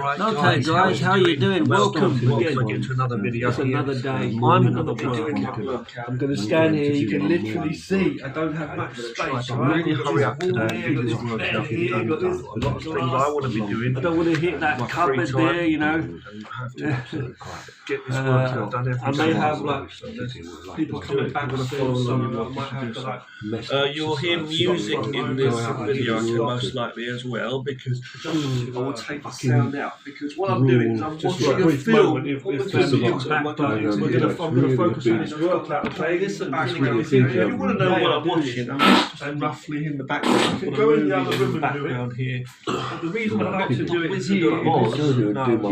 Alright Okay guys, how are you doing? Welcome again to another video. It's another day. I'm another going to be doing my workout. I'm going to stand here. You can literally see I don't have much space. So really hurry up today. Get this workout Here, done. got A this lot of things I want to be doing. I don't want to hit that My cupboard free time. there, you know. And you have to get this workout done every I may day. have like people coming back Gonna soon, follow so along I with might what have you to do. like You'll hear music in this video most likely as well, because I will take the sound out, because what I'm doing is I'm watching a film on the computer. I'm going to focus on this workout playlist and if you want to know what I'm watching, I'm roughly in the background. Go in the other room and do it. Background here. The reason I like to do it here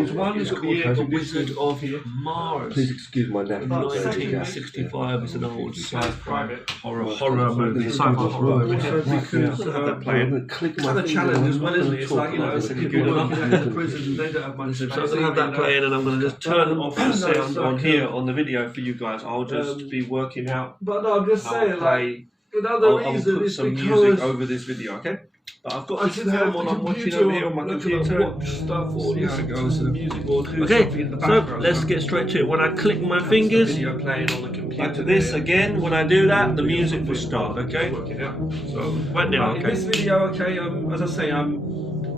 is one is called The Wizard of Mars. Please excuse my nappy. 1965 is an old sci-fi horror movie. Sci-fi horror movie. Because Click it's a challenge as well, isn't it? It's like, you know, it's good enough in the prison, they don't have much So space. I'm going to have that playing, and I'm going to just turn off the sound on here on the video for you guys. I'll just be working out. But no, I'm just I'll saying, like, play. another I'll reason put is some music because over this video, okay? But I've got I this should have film on. the I'm watching computer over here on my computer. watch stuff or See how it goes. music or do Okay, something in the so background. let's get straight to it. When I click my fingers, Video playing on the computer. back to this again. When I do that, the music will start. Okay. Working out. So Right now, in okay. this video, okay, as I say, I'm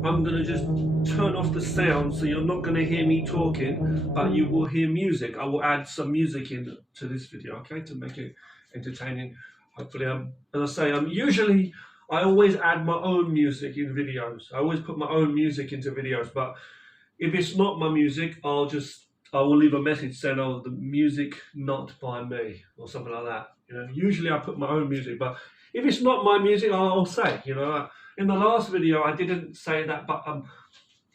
gonna just turn off the sound, so you're not gonna hear me talking, but you will hear music. I will add some music in to this video, okay, to make it entertaining. Hopefully, as I say, I always add my own music in videos. I always put my own music into videos, but if it's not my music, I will leave a message saying, "Oh, the music not by me," or something like that. You know, usually I put my own music, but if it's not my music, I'll say. You know, in the last video I didn't say that, but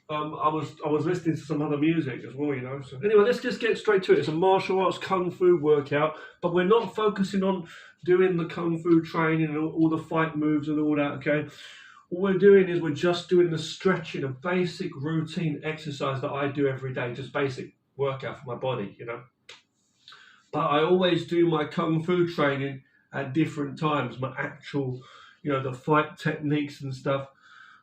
I was listening to some other music as well. You know. So anyway, let's just get straight to it. It's a martial arts kung fu workout, but we're not focusing on doing the kung fu training and all the fight moves and all that. Okay. What we're doing is we're just doing the stretching, a basic routine exercise that I do every day, just basic workout for my body, you know. But I always do my kung fu training at different times, my actual, you know, the fight techniques and stuff,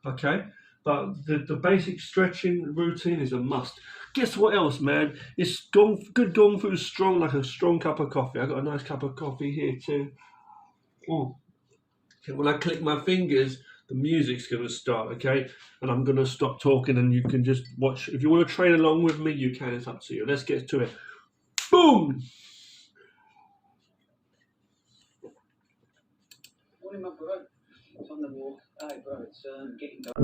okay. But the basic stretching routine is a must. Guess what else, man? It's good kung fu is strong, like a strong cup of coffee. I got a nice cup of coffee here too. Okay, when I click my fingers, the music's going to start, okay? And I'm going to stop talking and you can just watch. If you want to train along with me, you can. It's up to you. Let's get to it. Boom! Morning, my bro. It's on the walk. Hey, bro, it's getting dark.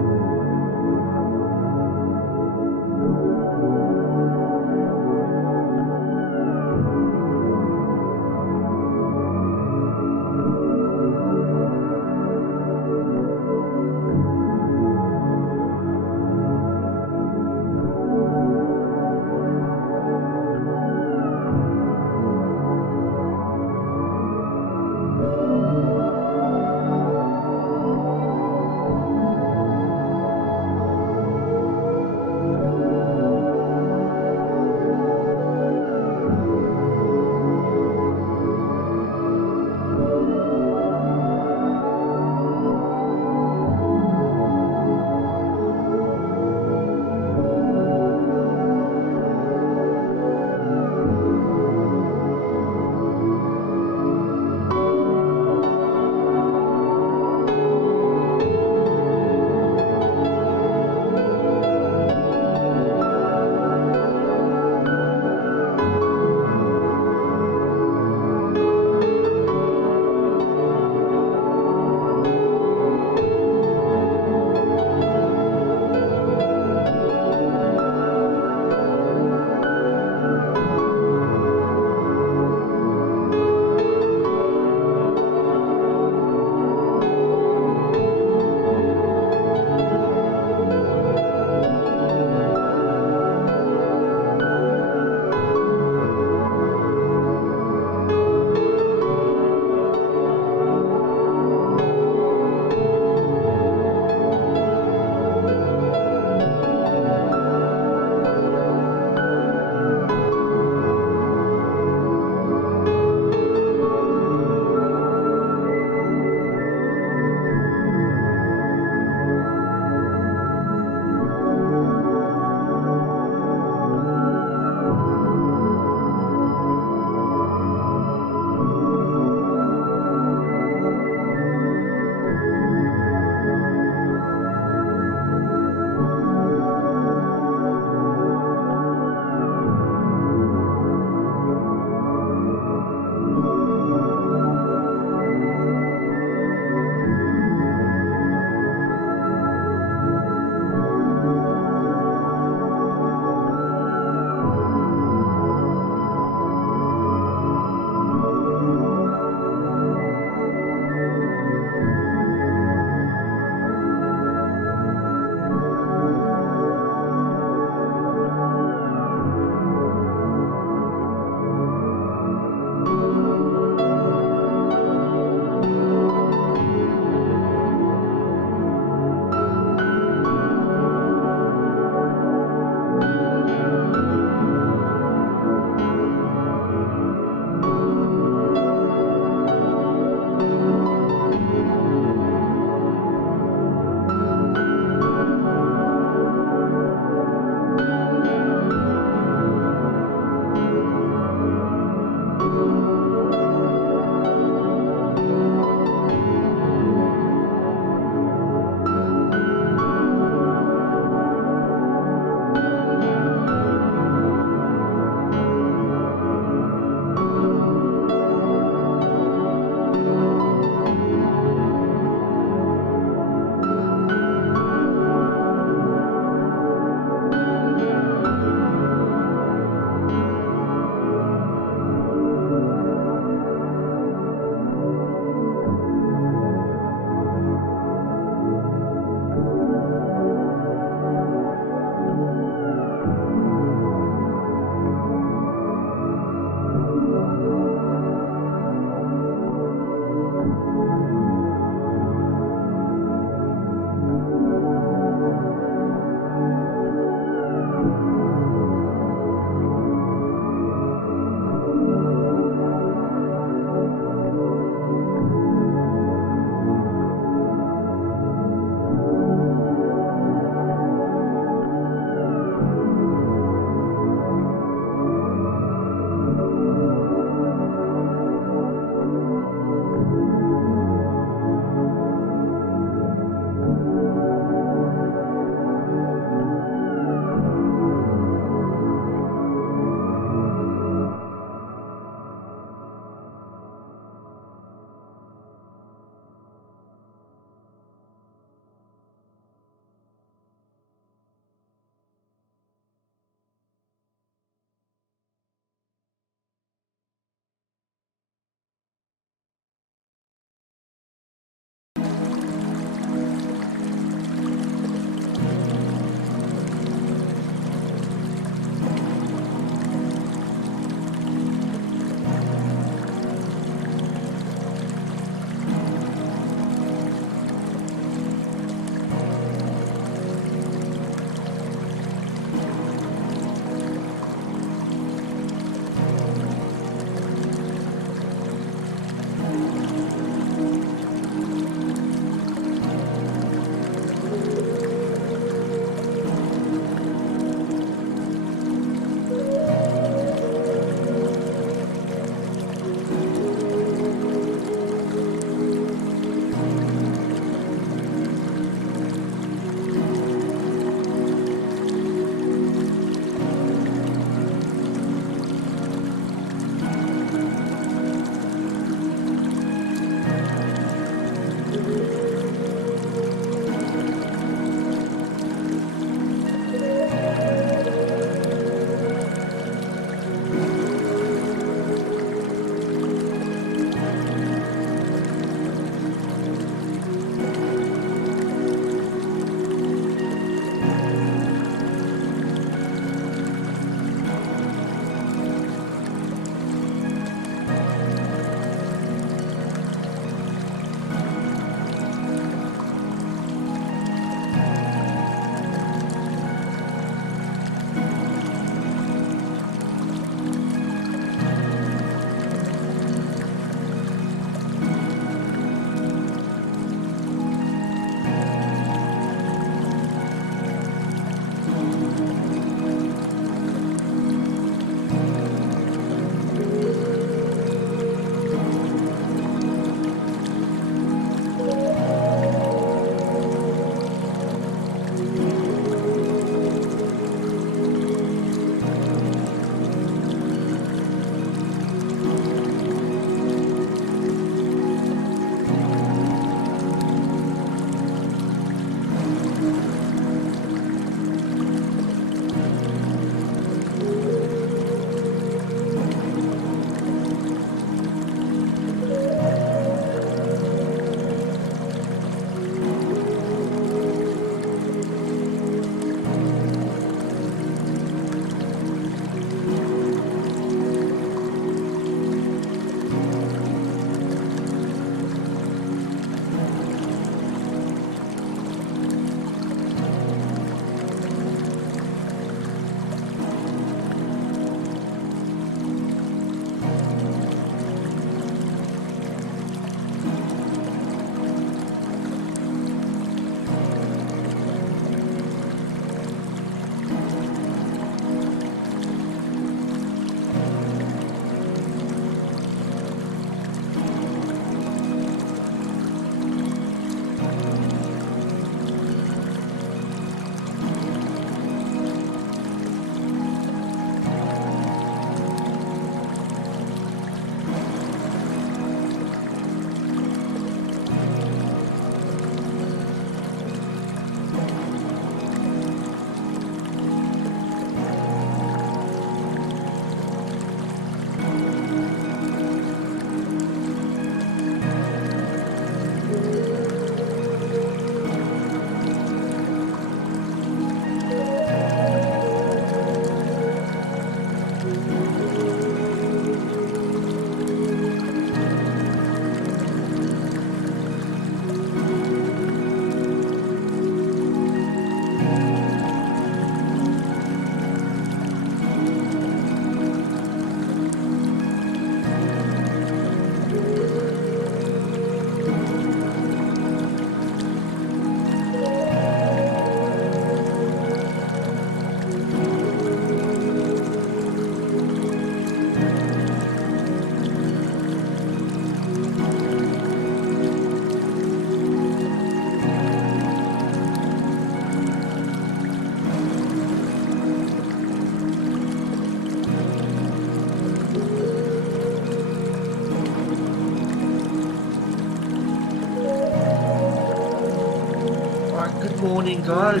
Alright, good morning guys.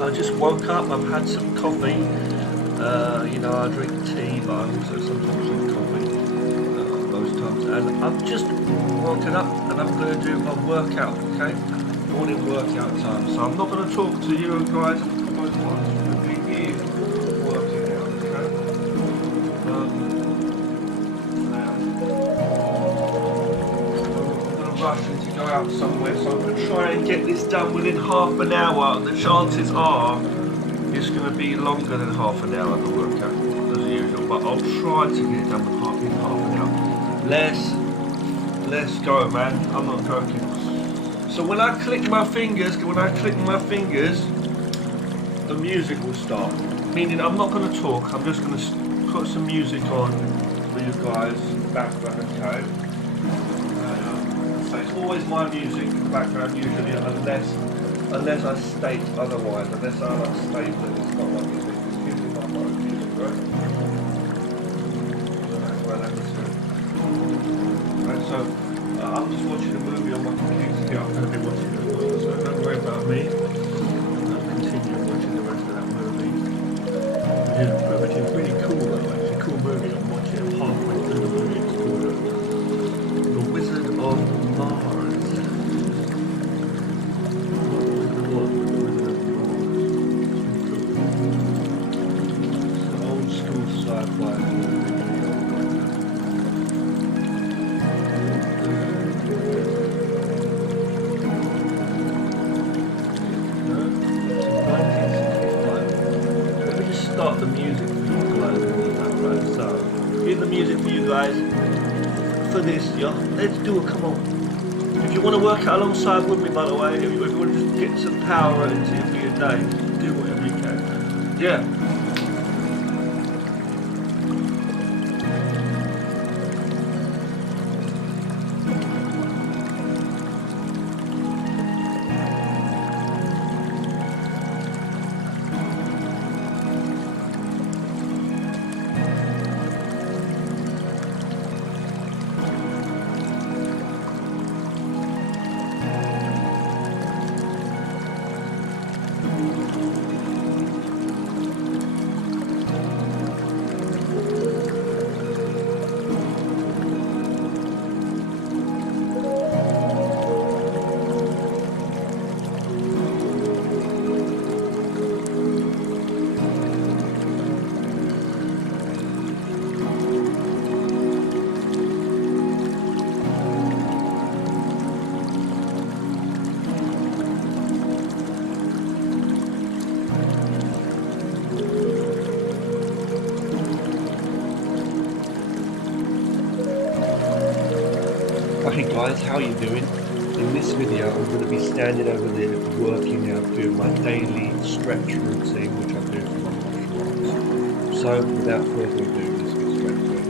I just woke up, I've had some coffee. You know, I drink tea, but I also sometimes drink coffee, most times. And I've just woken up and I'm going to do my workout, okay? Morning workout time. So I'm not going to talk to you guys for most times. I'm going to be here working out, okay? Rushing to go out somewhere, so I'm going to try and get this done within half an hour. The chances are it's going to be longer than half an hour, the workout, as usual, but I'll try to get it done in half an hour. Let's go, man. I'm not joking. So when I click my fingers, the music will start. Meaning I'm not going to talk, I'm just going to put some music on for you guys in the background, okay? So it's always my music in the background usually, unless I state otherwise, unless I state that it's not my music, it's usually not my music, right? So that's why that is right, so I'm just watching a movie on my computer here, I'm going to be watching it as well, so don't worry about me. I'll continue watching the rest of that movie. Which is really cool though, it's a cool movie, I'm watching it halfway through the movie, it's called The Wizard of Mars. It's an old school sci-fi movie. Let me just start the music for you guys in the background. So, here's the music for you guys. For this, yeah, let's do it, come on. If you want to work out alongside with me, by the way, if you want to just get some power into it for your day, do whatever you can. Yeah. Hey guys, how you doing? In this video I'm going to be standing over there working out, doing my daily stretch routine which I do for my martial arts. So without further ado, let's get straight to it.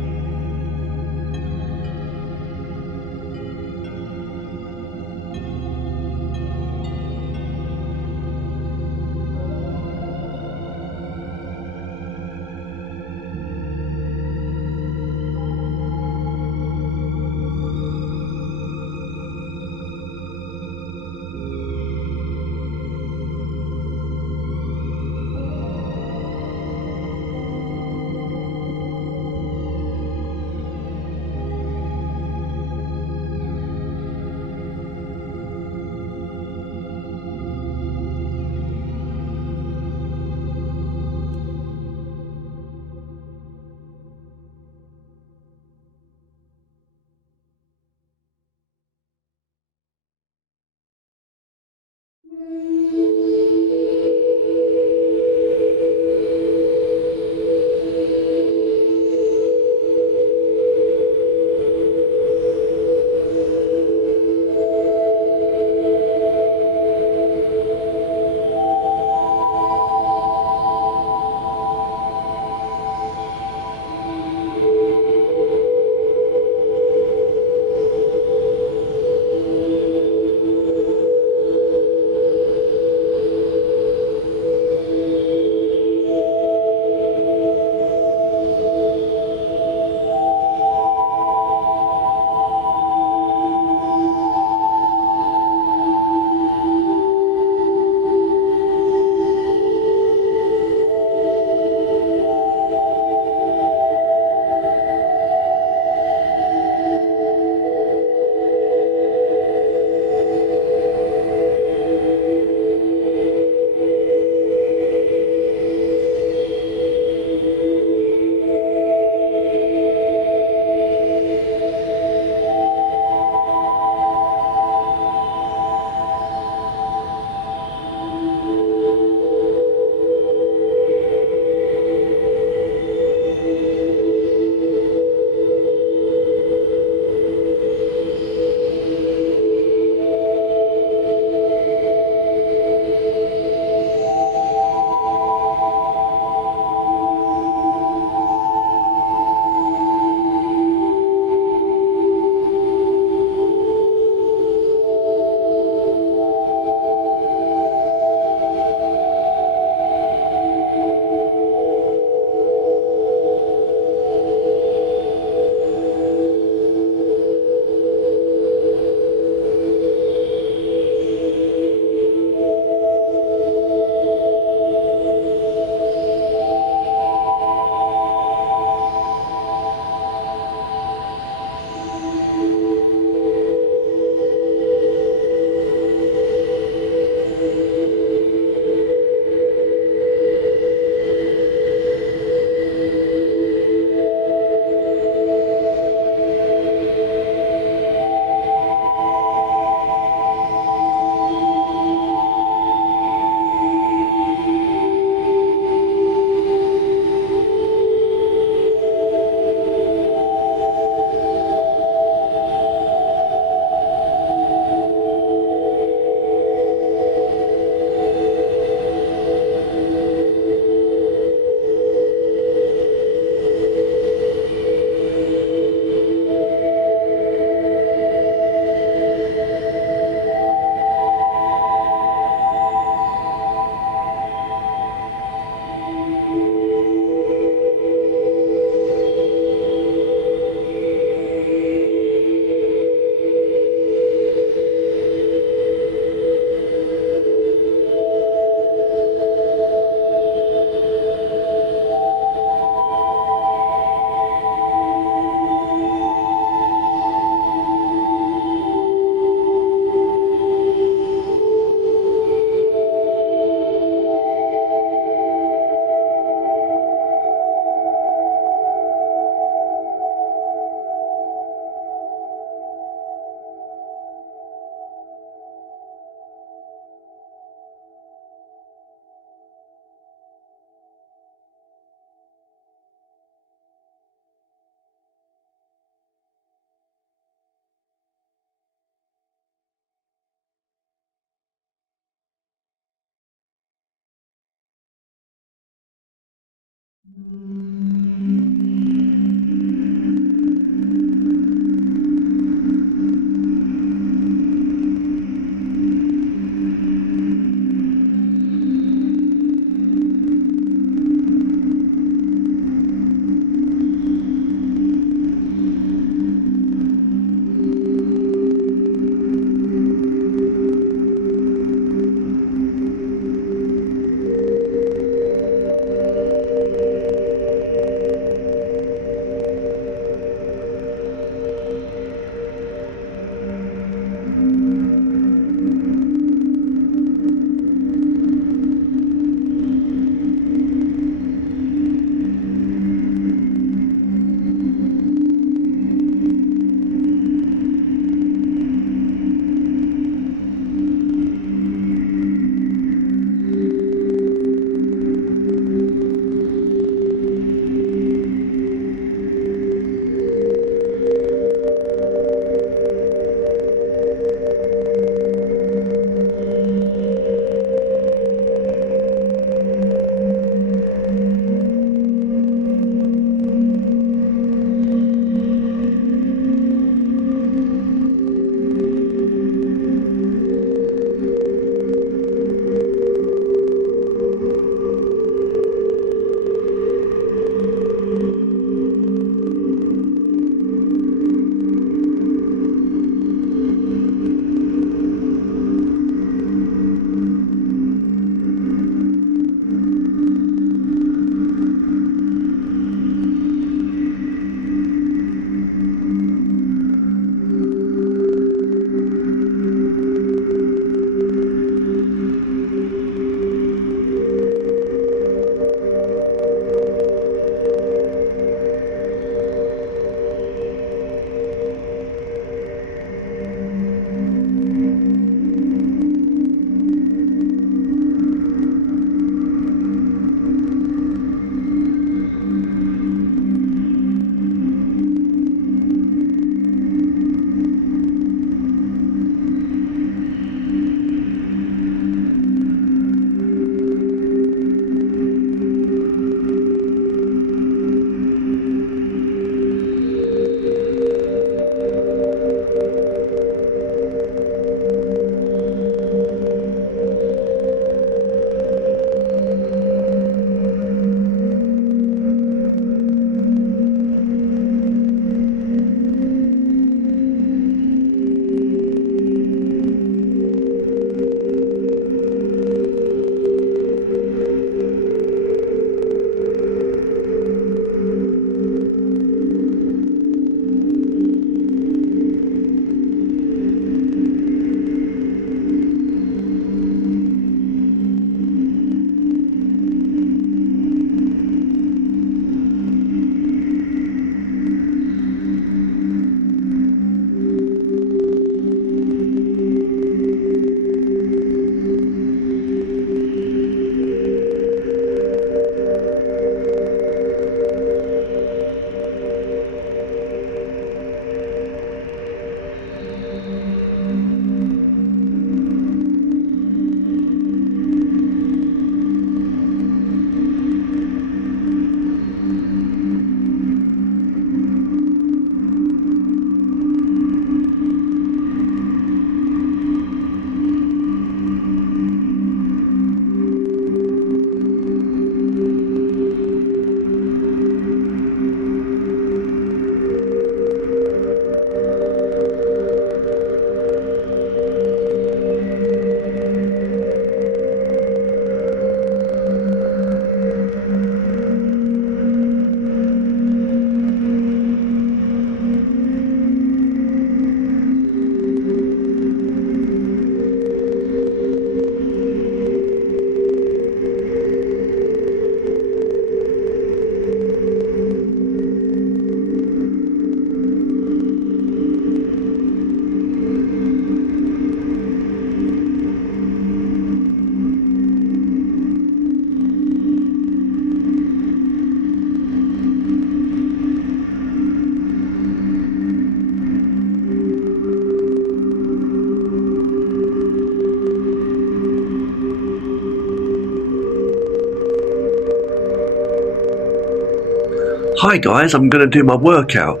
Hi guys, I'm going to do my workout.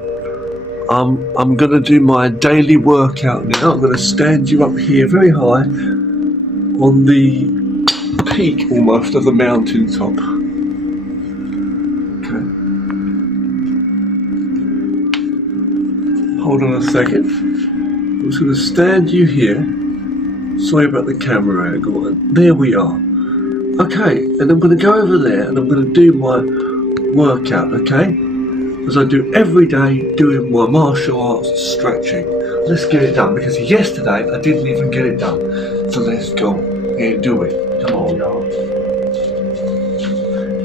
I'm going to do my daily workout now. I'm going to stand you up here very high on the peak almost of the mountain top. Okay. Hold on a second. I'm just going to stand you here. Sorry about the camera angle. And there we are. Okay, and I'm going to go over there and I'm going to do my workout, okay? As I do every day, doing my martial arts stretching. Let's get it done, because yesterday I didn't even get it done. So let's go and do it. Come on, y'all.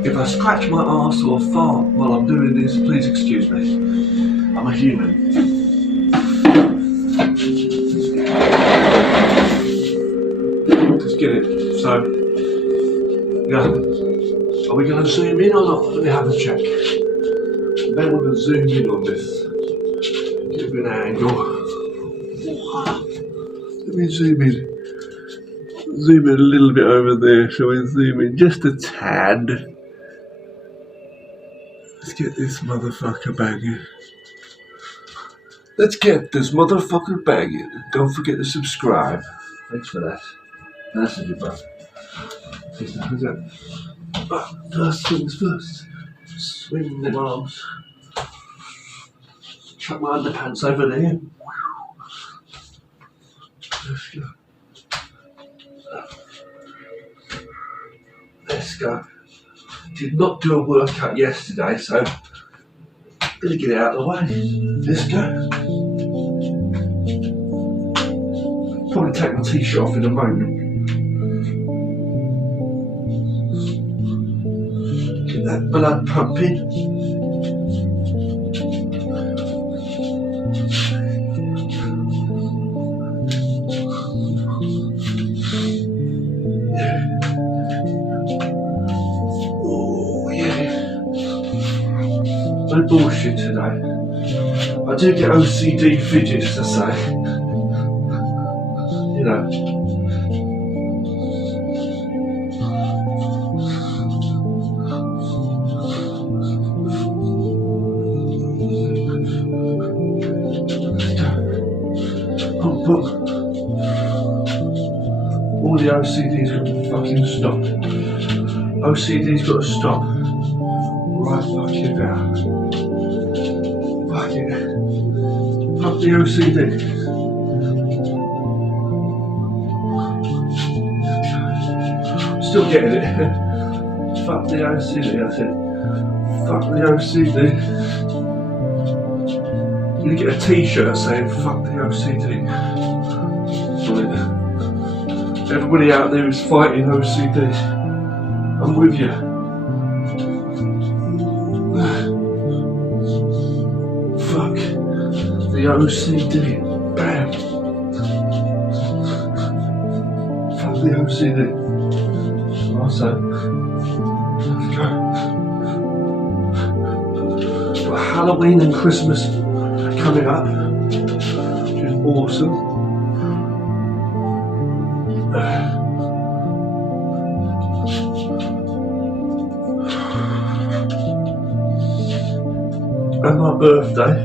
If I scratch my ass or fart while I'm doing this, please excuse me. I'm a human. Let's get it. So, yeah. Are we going to zoom in or not? Let me have a check. Then we're going to zoom in on this. Give it an angle. Let me zoom in. Zoom in a little bit over there. Shall we zoom in just a tad? Let's get this motherfucker banging. Let's get this motherfucker banging. Don't forget to subscribe. Thanks for that. That's a good one. First things first. Swing the arms. Chuck my underpants over there. Let's go. Let's go. Did not do a workout yesterday, so I'm gonna get it out of the way. Let's go. Probably take my t-shirt off in a moment. Get that blood pumping. No bullshit today. I do get OCD fidgets, I say. You know. But all the OCD's got to fucking stop. OCD's got to stop. Right fucking now. Fuck it. Fuck the OCD. Still getting it. Fuck the OCD, I said. Fuck the OCD. You get a t-shirt saying fuck the OCD. Everybody out there who's fighting OCD, I'm with you. Fuck the OCD. Bam. Fuck the OCD. Also, let's go. Got Halloween and Christmas coming up, which is awesome. And my birthday,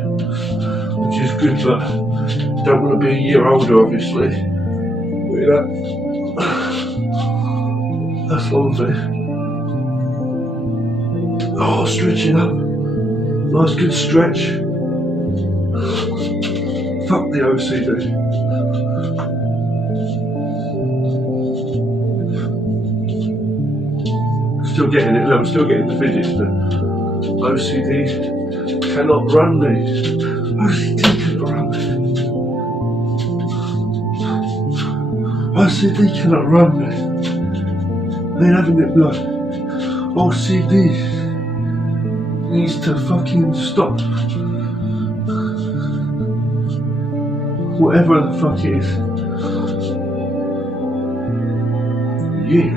which is good, but don't want to be a year older, obviously. Look at that. That's lovely. Oh, stretching up. Nice good stretch. Fuck the OCD. Still getting it, I'm still getting the fidgets, but OCD cannot run me. OCD cannot run me. OCD cannot run me. I ain't having it, blood. OCD needs to fucking stop. Whatever the fuck it is. Yeah.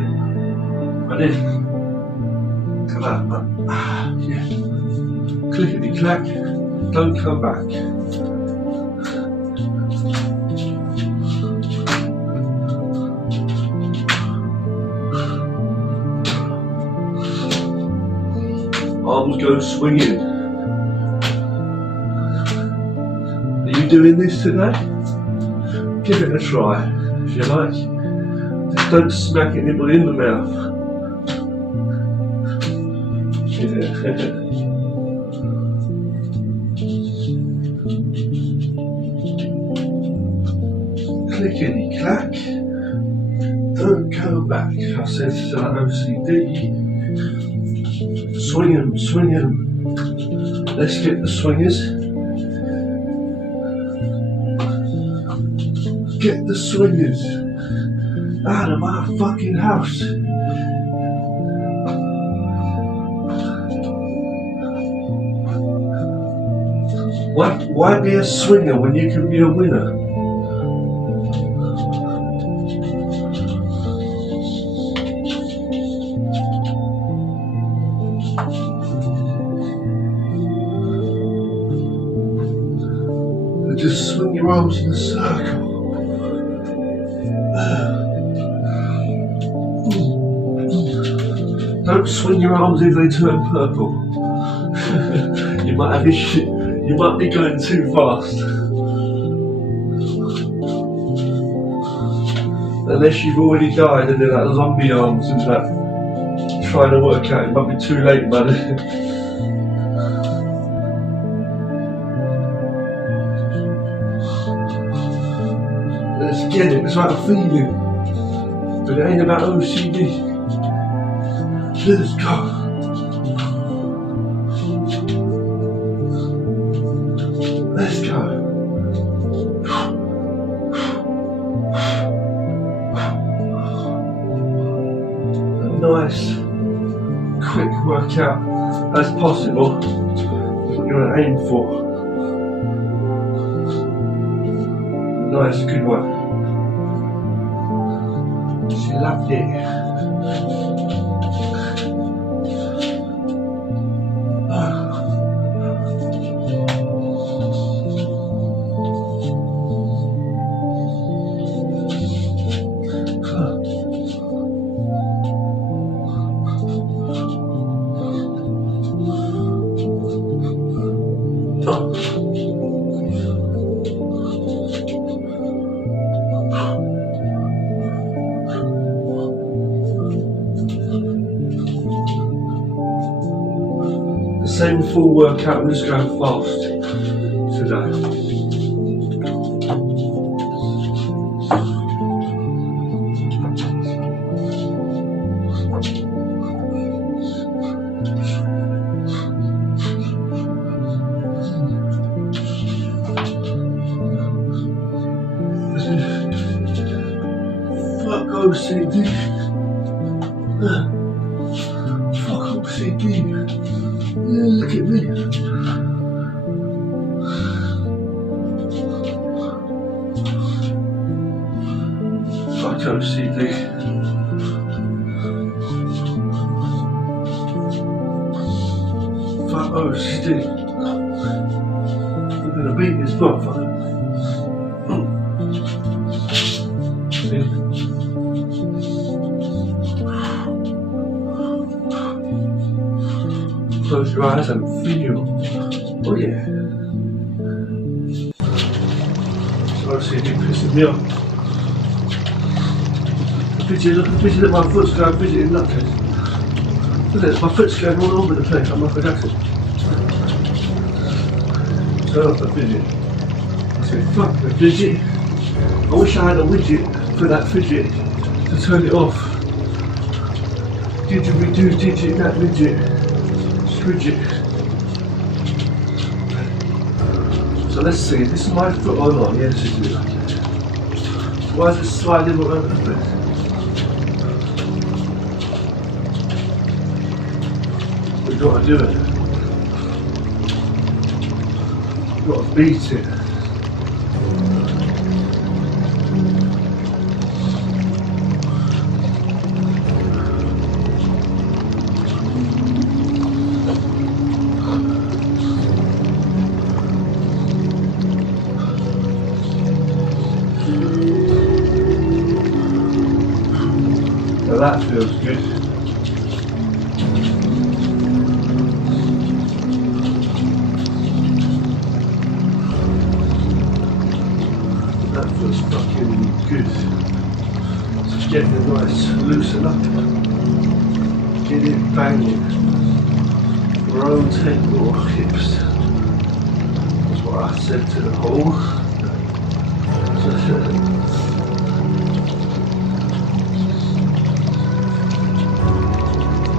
I did. Come on, man. Yeah. Clickety clack. Don't come back. Arms go swinging. doing this today? Give it a try, if you like. Just don't smack anybody in the mouth. Yeah. Clickety clack. Don't go back. I said to that OCD. Swing 'em, swing 'em. Let's get the swingers. Get the swingers out of my fucking house. Why be a swinger when you can be a winner? Just swing your arms in a circle. Don't swing your arms if they turn purple. You might have you might be going too fast. Unless you've already died and they're like zombie arms and that. Trying to work out, it might be too late, buddy. Let's get it, it's about a feeling. But it ain't about OCD. Let's go. Let's go. A nice, quick workout as possible is what you're going to aim for. A nice, good one. She loved it. Same full workout, I'm just going fast today. Fuck OCD. Fuck OCD. Yeah, look at me. Fuck OCD. Fuck OCD. We're gonna beat this motherfucker. See? Close your eyes and feel. Oh yeah. So OCD pissing me off. Look at my foot's going fidgeting nutcase. Look at this, my foot's going all over the place. I'm like a jacket. Turn off the fidget. I said, fuck the fidget. I wish I had a widget for that fidget to turn it off. Didgeridoo digit that widget. Widget. So let's see, this is my foot or not? Yes, it is. Why is it sliding all over the place? We've got to do it. We've got to beat it. Well, that feels good. Good. Just get the nice loosen up. Get it banging. Rotate your hips. That's what I said to the hole.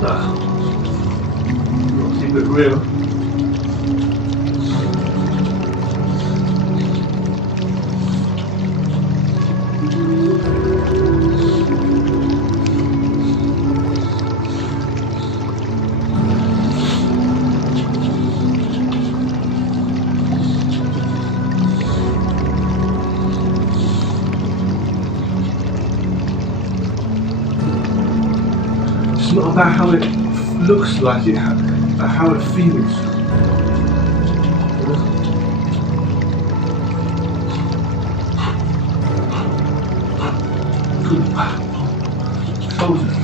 Nah. Keep it real. It's not about how it looks like it, but how it feels. Good. Shoulders.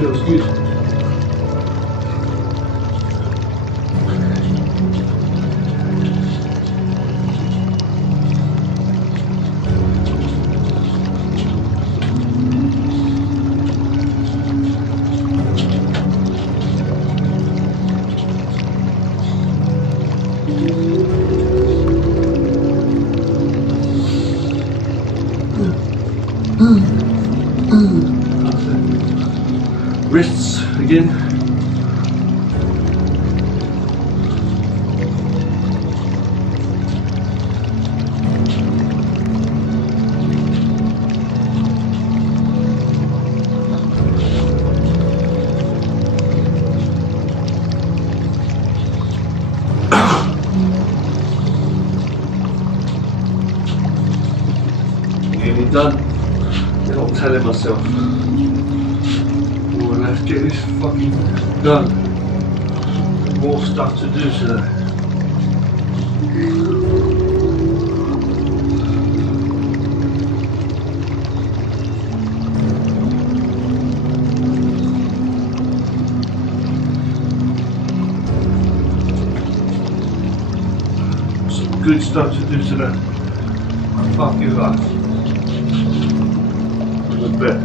Feels good. Wrists again. Nearly done. Then I'm telling myself, let's get this fucking done. More stuff to do today. Some good stuff to do today. Fuck you up. A bit.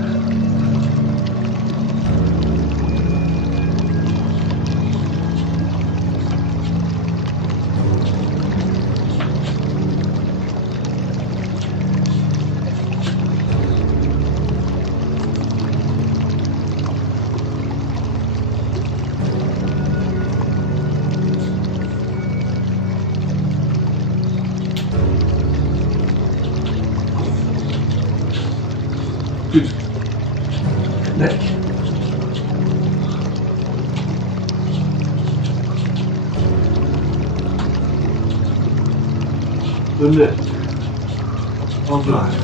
Good. Neck. The neck of life.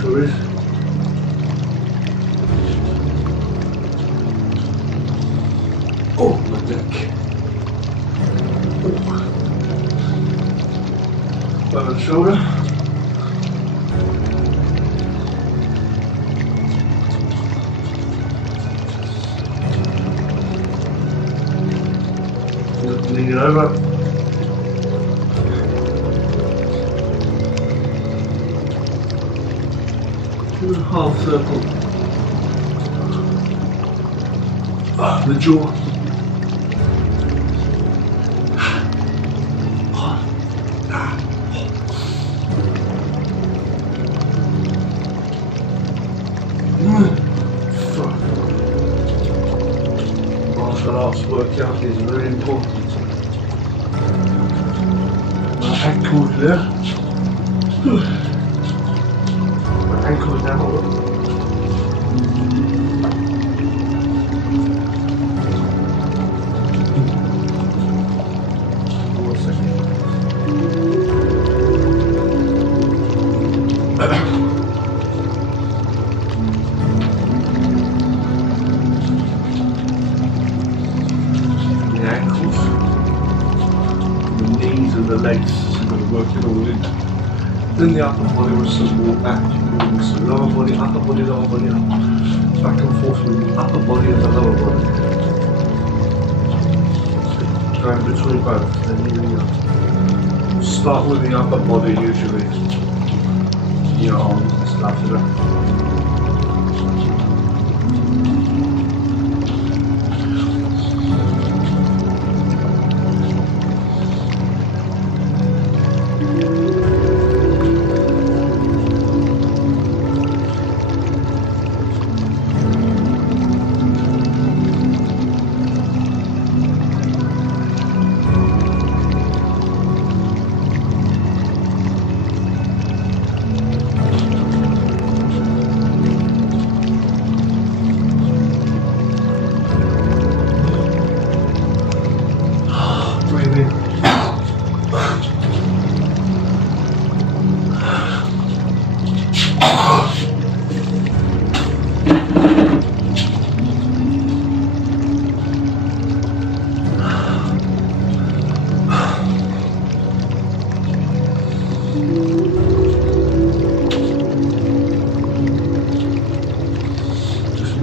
Sure is. Oh, my neck. Oh. Back and shoulder. Lean it over. Do a half circle. The jaw. Martial arts workout is very important. My ankle there. My ankle down. knees and the legs, so we're working all in. Then the upper body with some more back, so lower body, upper body, lower body, back and forth with the upper body and the lower body. Going between both, then you start with the upper body usually, your arms and stuff like that.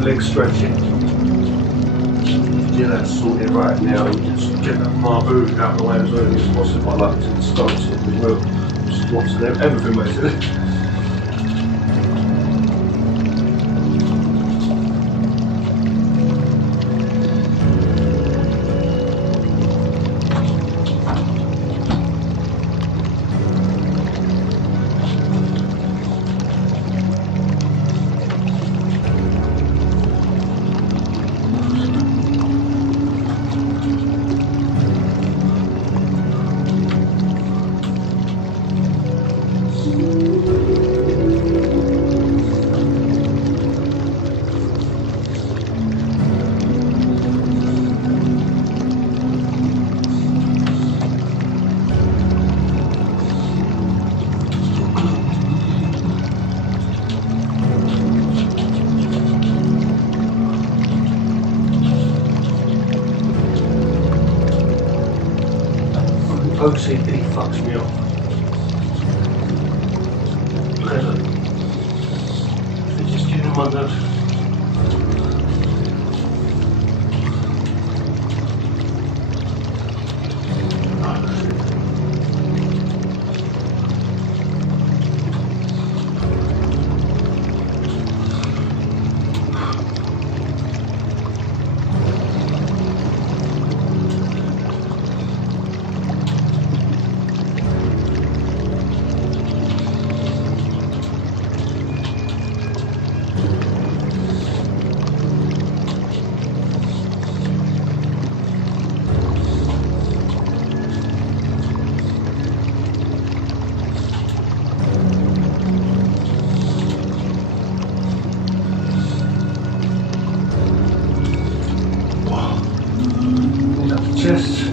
Leg stretching. Yeah, that's sorted right now. Just get that marboot out of the way as early as possible. I like to start it as well. Squats and everything basically. OCD fucks me off. It's just getting my nerves. Chest.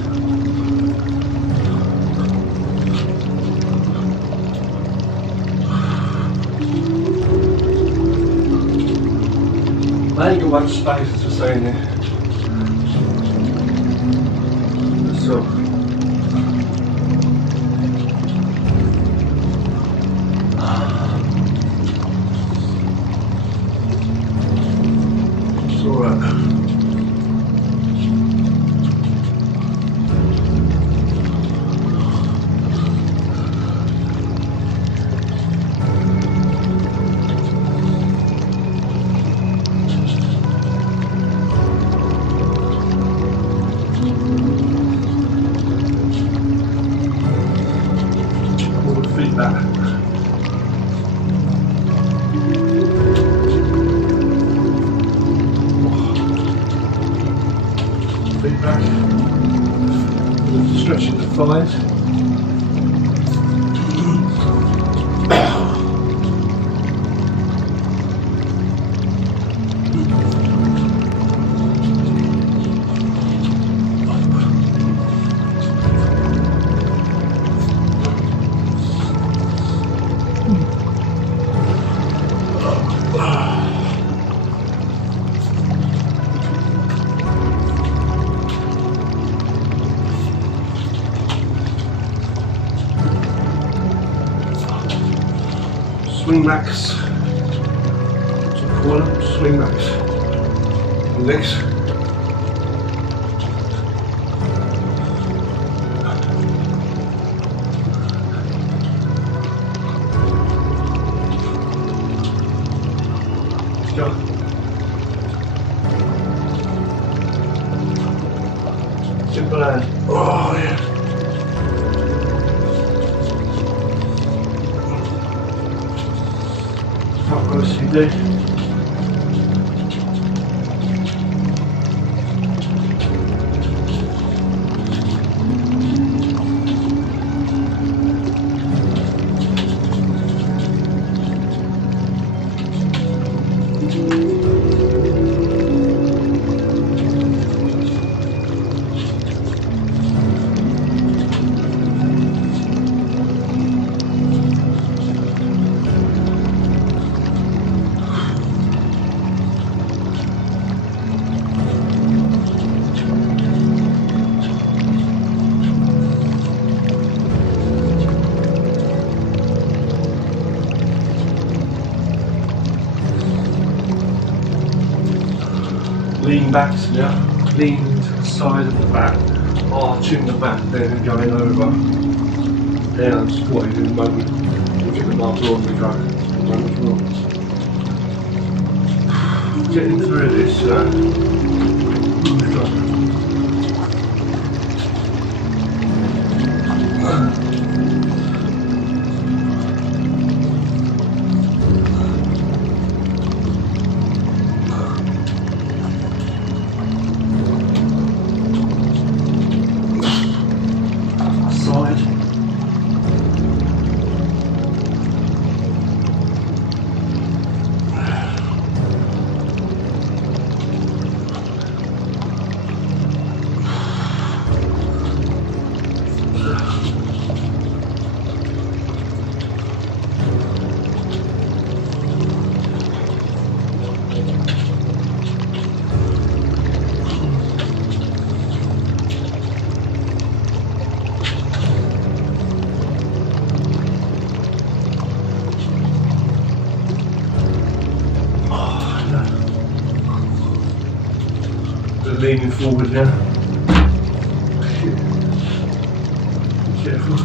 I ain't got much space to say in there. So it's alright. Feedback. Feedback. Stretching the thighs. swing backs. Call them swing backs. Legs. Let's go. Simple as. Oh yeah. Top OCD. Lean backs now, lean to the side of the back, arching the back, then going over, down, squatting in the moment. We'll get the marker on the go. Getting through this, leaning forward now. Careful.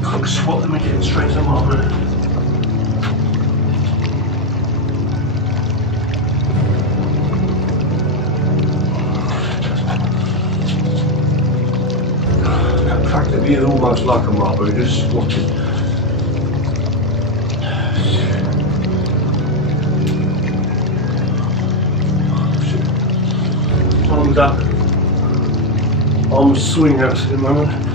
Can't squat them and get straight to the marker. Practically almost like a marble, just squatting. Arms up, arms swing out to the moment.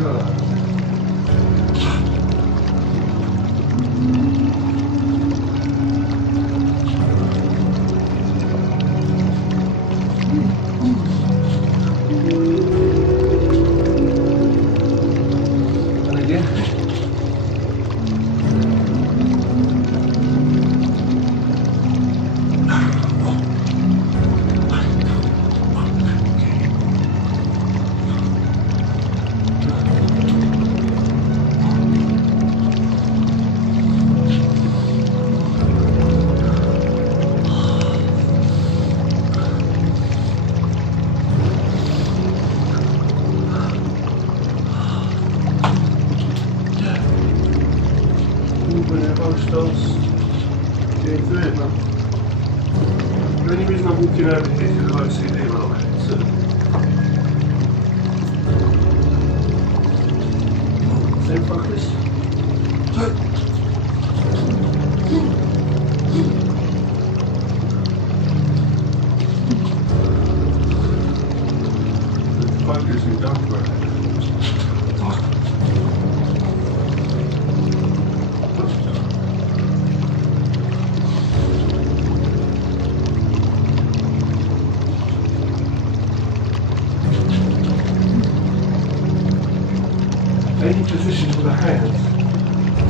And again. Getting through it, man. The only reason I'm walking over here is because of OCD, by the way. So, same focus. Focus and go for it. Any position with the hands,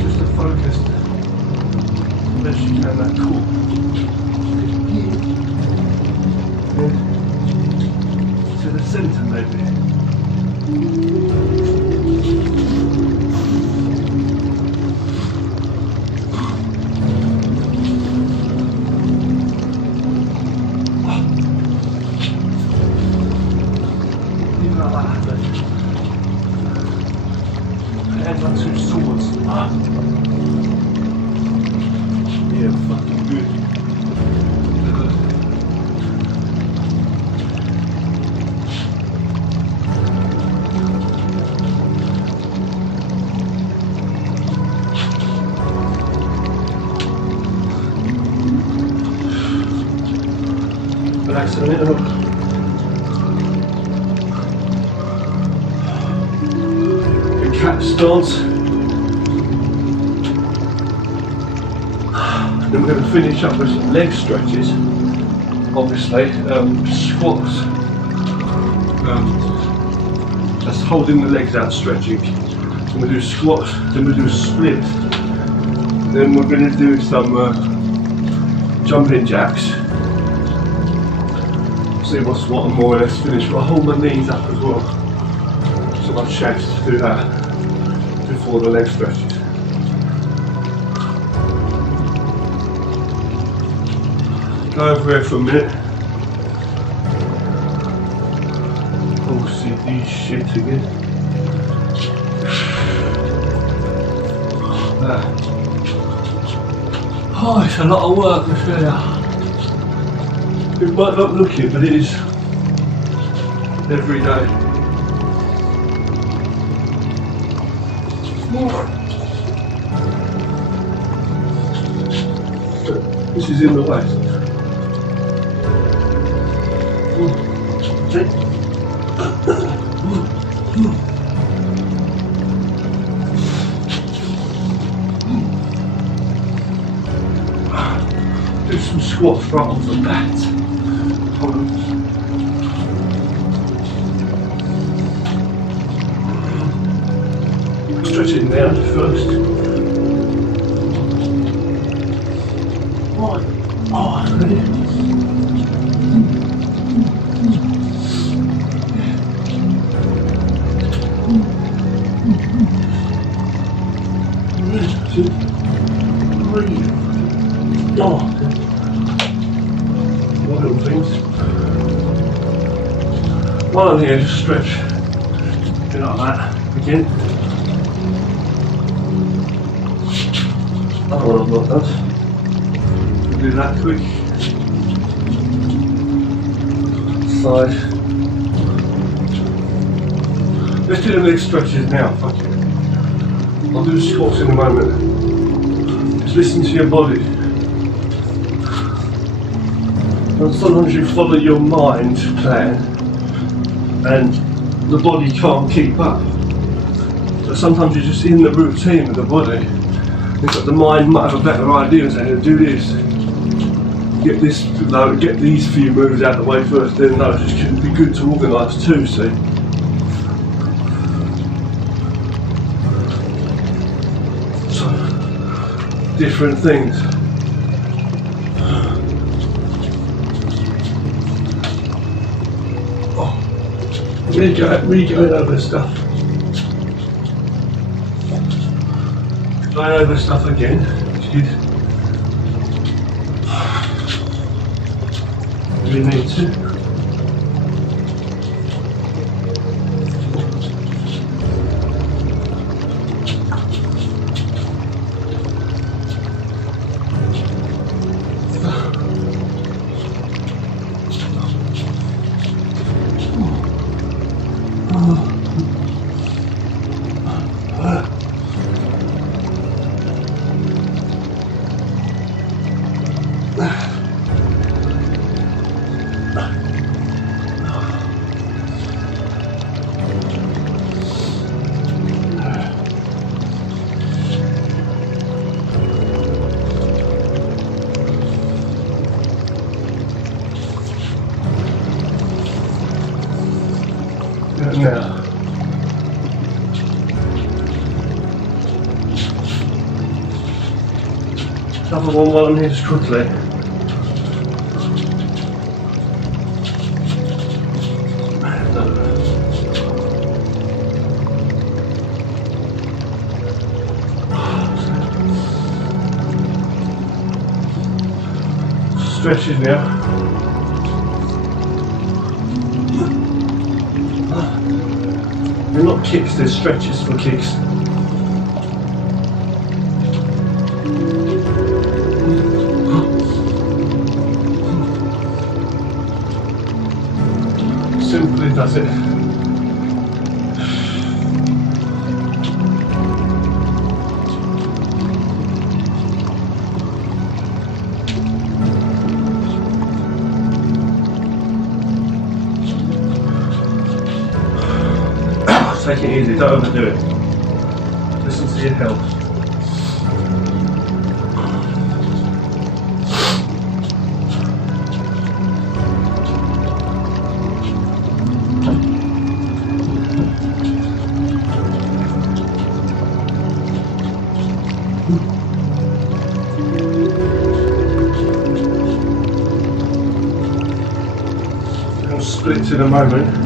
just to focus as you can that core. To the centre maybe. Leave it like that. Hands on two swords. Yeah, fucking good. Relax a little. Cat stance. Then we're going to finish up with some leg stretches. Obviously, squats. Just holding the legs out, stretching. Then we do squats. Then we do splits. Then we're going to do some jumping jacks. See what's what and more or less finish. I'll hold my knees up as well. So my chest, do that before the leg stretches. Go over here for a minute. OCD shit again. Oh, it's a lot of work, I tell you. It might not look it, but it is every day. This is in the waist. Do some squats right off the bat. Hold on. Stretch it down first. Right. Oh, ready. Two, three. Oh. One little things. One on here, just stretch. Do like that. Again. Other one I've not done. Do that quick. Side. Let's do the leg stretches now. Fuck it. I'll do the squats in a moment. Just listen to your body. And sometimes you follow your mind plan and the body can't keep up. So sometimes you're just in the routine of the body. You've got the mind might have a better idea and saying, do this, get this, get these few moves out of the way first, then those can be good to organise too, see. So, different things. Re-going over stuff. Going over stuff again, which is we need to. Now, another one while I'm here just quickly. Stretches now. They're not kicks, they're stretches for kicks. Simply does it. Take it easy, don't overdo it. Listen to your health. I'll split in a moment.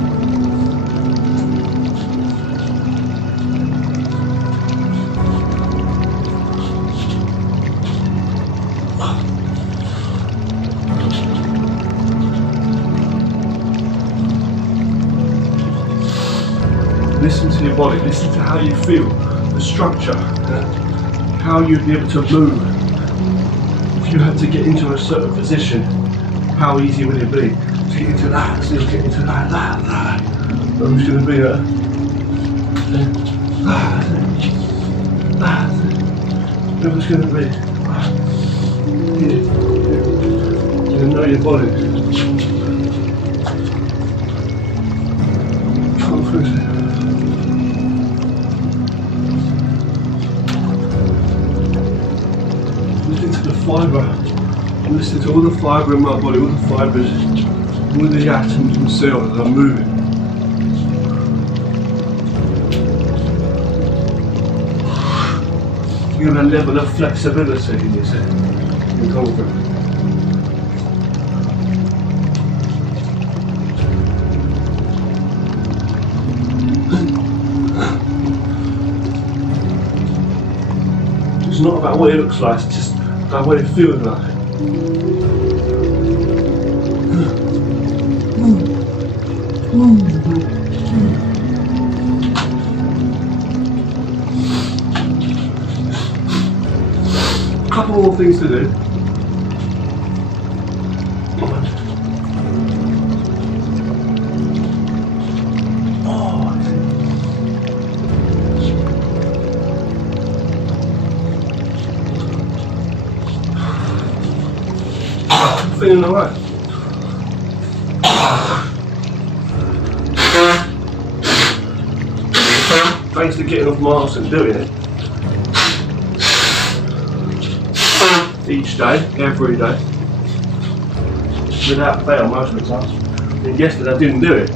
Listen to your body, listen to how you feel, the structure, how you'd be able to move. If you had to get into a certain position, how easy would it be to get into that, so you'll get into that. I'm just going to be I'm just going to be you know your body. Come through there. Listen to the fibre. Listen to all the fibre in my body, all the fibres, all the atoms and cells that are moving. You're going to level of flexibility in yourself. You go over it. It's not about what it looks like, it's just about what it feels like. A couple more things to do. Feeling alright. thanks to getting off my arse and doing it each day, every day, without fail most of the time. And yesterday I didn't do it.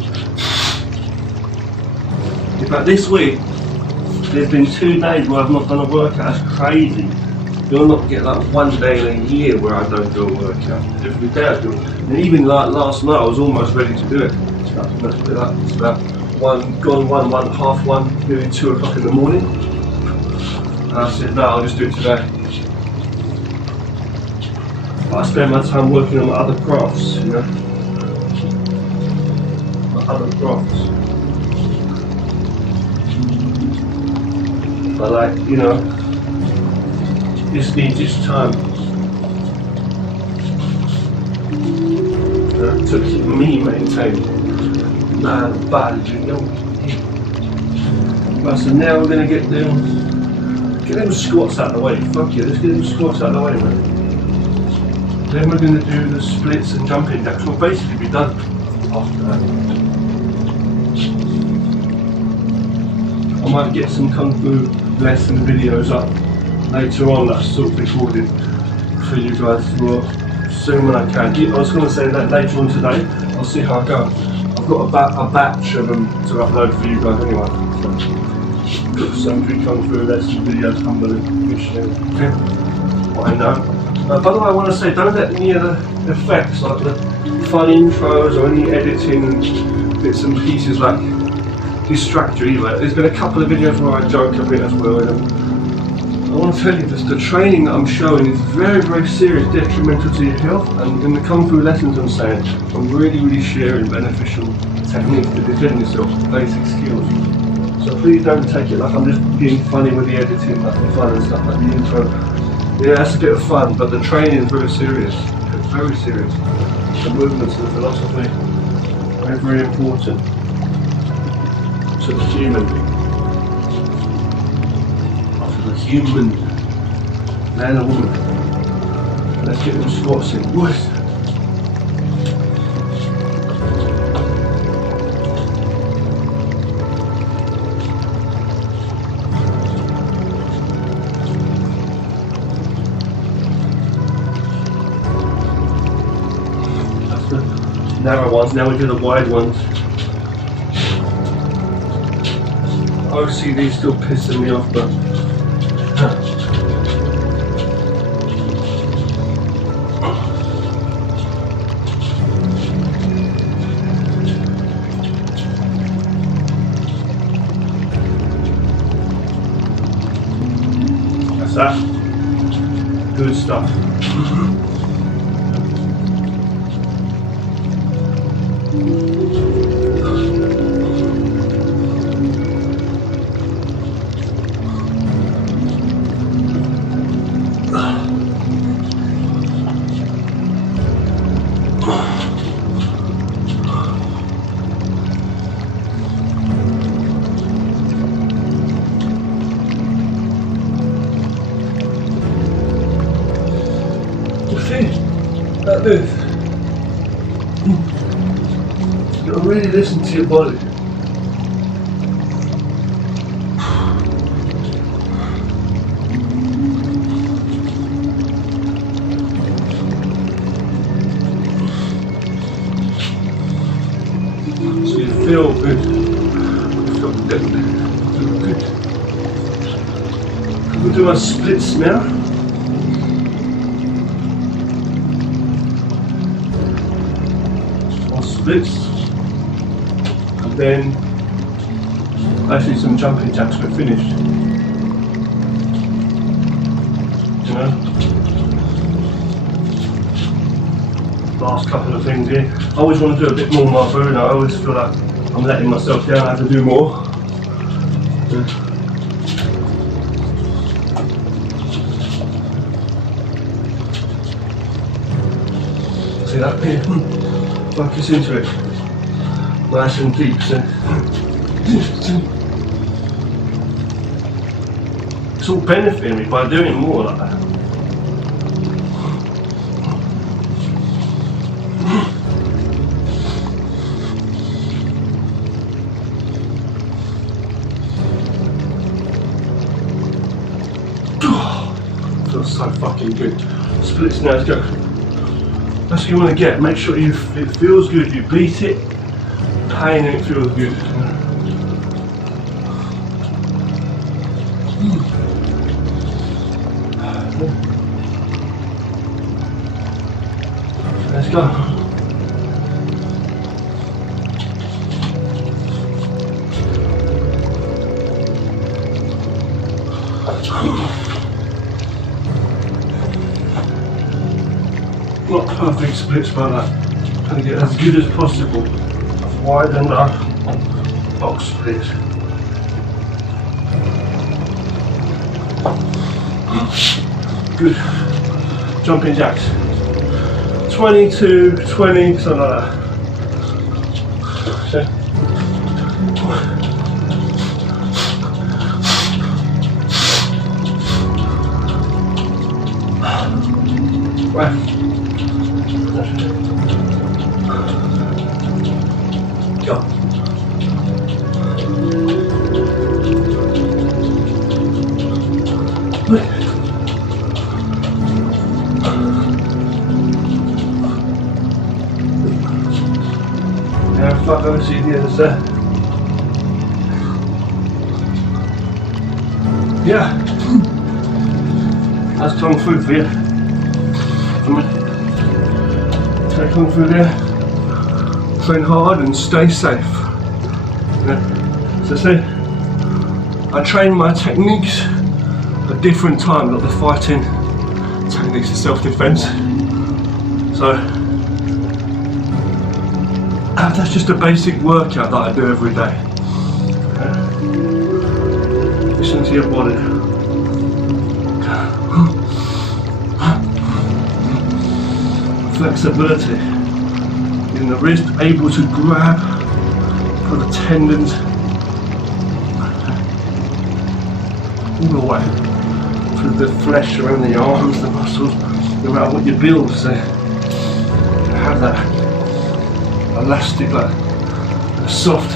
In fact, this week there's been 2 days where I've not done a workout. That's crazy. You'll not get like 1 day in a year where I don't do a workout. Every day I do it. And even like last night I was almost ready to do it. It's about half one, nearly 2 o'clock in the morning. And I said, no, I'll just do it today. But I spend my time working on my other crafts, you know. My other crafts. But like, you know, this needs its time. To keep me maintained. Man, bad, you know. Right, so now we're gonna get them squats out of the way. Fuck yeah, let's get them squats out of the way, man. Then we're gonna do the splits and jumping jacks. We'll basically be done after that. I might get some Kung Fu lesson videos up later on that's sort of recorded for you guys as well, soon when I can. I was going to say that later on today, I'll see how I go. I've got a batch of them to upload for you guys anyway. So, got some good Kung Fu lesson videos coming in, what I know. By the way, I want to say, don't let any of the effects, like the fun intros or any editing bits and pieces like distract you either. There's been a couple of videos where I joke a bit as well. I want to tell you this, the training that I'm showing is very, very serious, detrimental to your health, and in the Kung Fu lessons I'm saying, I'm really sharing beneficial techniques to defend yourself, basic skills. So please don't take it like I'm just being funny with the editing, like the fun and stuff, like the intro. Yeah, that's a bit of fun, but the training is very serious. It's very serious. The movements and the philosophy are very important to the human. To the human man and woman. Let's get them squats in. Boys. Narrow ones, now we do the wide ones. OCD still pissing me off, but that's that. Good stuff. Like this. You gotta really listen to your body. So you feel good. You feel good. We'll do our splits now. Splits, and then actually some jumping jacks. We're finished. You know, last couple of things here. I always want to do a bit more on my phone. I always feel like I'm letting myself down. I have to do more. See that here? Focus into it, nice and deep. So it's all benefiting me by doing more like that. feels so fucking good. Splits now, let's go. That's what you want to get. Make sure it feels good. You beat it, pain, and it feels good. Let's go. Not perfect splits, but trying to get as good as possible. Widen the box split. Good. Jumping jacks. 22, 20, something like that. Okay. Right. Go. Yeah, fuck, I see the other side. Yeah. That's Kung Fu for you. Take Kung Fu there. Train hard and stay safe. Yeah. So say, I train my techniques at different times, like the fighting techniques of self-defense. So that's just a basic workout that I do every day. Okay. Listen to your body. Flexibility in the wrist, able to grab for the tendons all the way through the flesh around the arms, the muscles, no matter what you build. So you have that elastic, like soft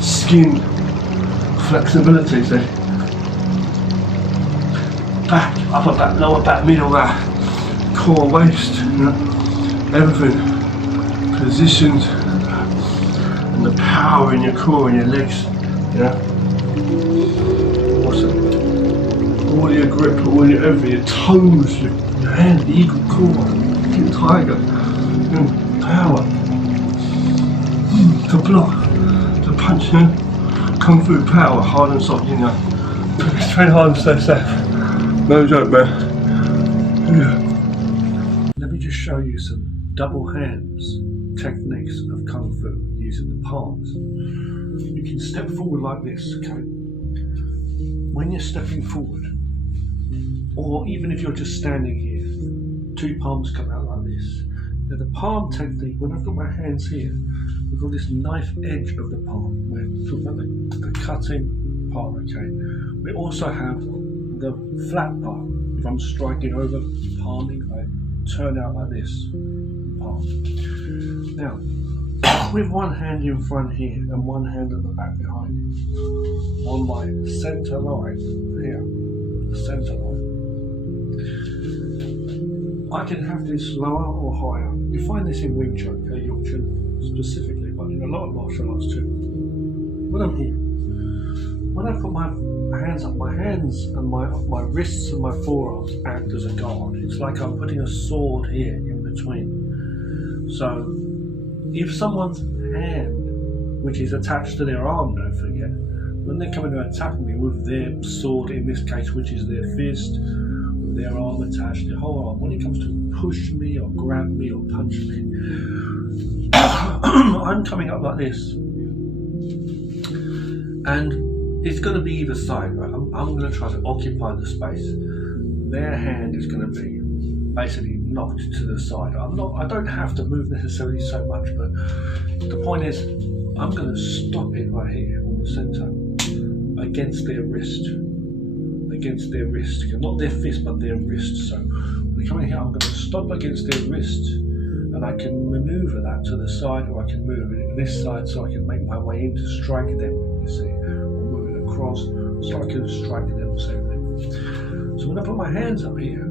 skin flexibility. So back, upper back, lower back, middle back, core, waist, you know, everything positioned, and the power in your core and your legs, you know. Awesome. All your grip, all your everything, your toes, your hand, the eagle core, the tiger, power to block, to punch, you know. Kung Fu power, hard and soft, you know. Train hard and stay safe. No joke, man. Yeah. Let me just show you some double hands techniques of Kung Fu using the palms. You can step forward like this, okay? When you're stepping forward, or even if you're just standing here, two palms come out like this. Now the palm technique, when I've got my hands here, we've got this knife edge of the palm. We're talking about the cutting part, okay? We also have the flat part. If I'm striking over, palming, I turn out like this, palm. Now, with one hand in front here and one hand at the back behind it, on my center line here, the center line, I can have this lower or higher. You find this in Wing Chun, okay, Yung Chun specifically, but in a lot of martial arts too. When I'm here, when I put my hands up, my hands and my wrists and my forearms act as a guard. It's like I'm putting a sword here in between. So if someone's hand, which is attached to their arm, don't forget, when they're coming to attack me with their sword, in this case, which is their fist, with their arm attached, their whole arm, when it comes to push me or grab me or punch me, I'm coming up like this. And it's going to be either side, right? I'm going to try to occupy the space. Their hand is going to be basically knocked to the side. I don't have to move necessarily so much, but the point is, I'm going to stop it right here on the center, against their wrist, not their fist, but their wrist. So when I come in here, I'm going to stop against their wrist, and I can maneuver that to the side, or I can move it this side, so I can make my way in to strike them. You see, or move it across, so I can strike them. Same thing. So when I put my hands up here,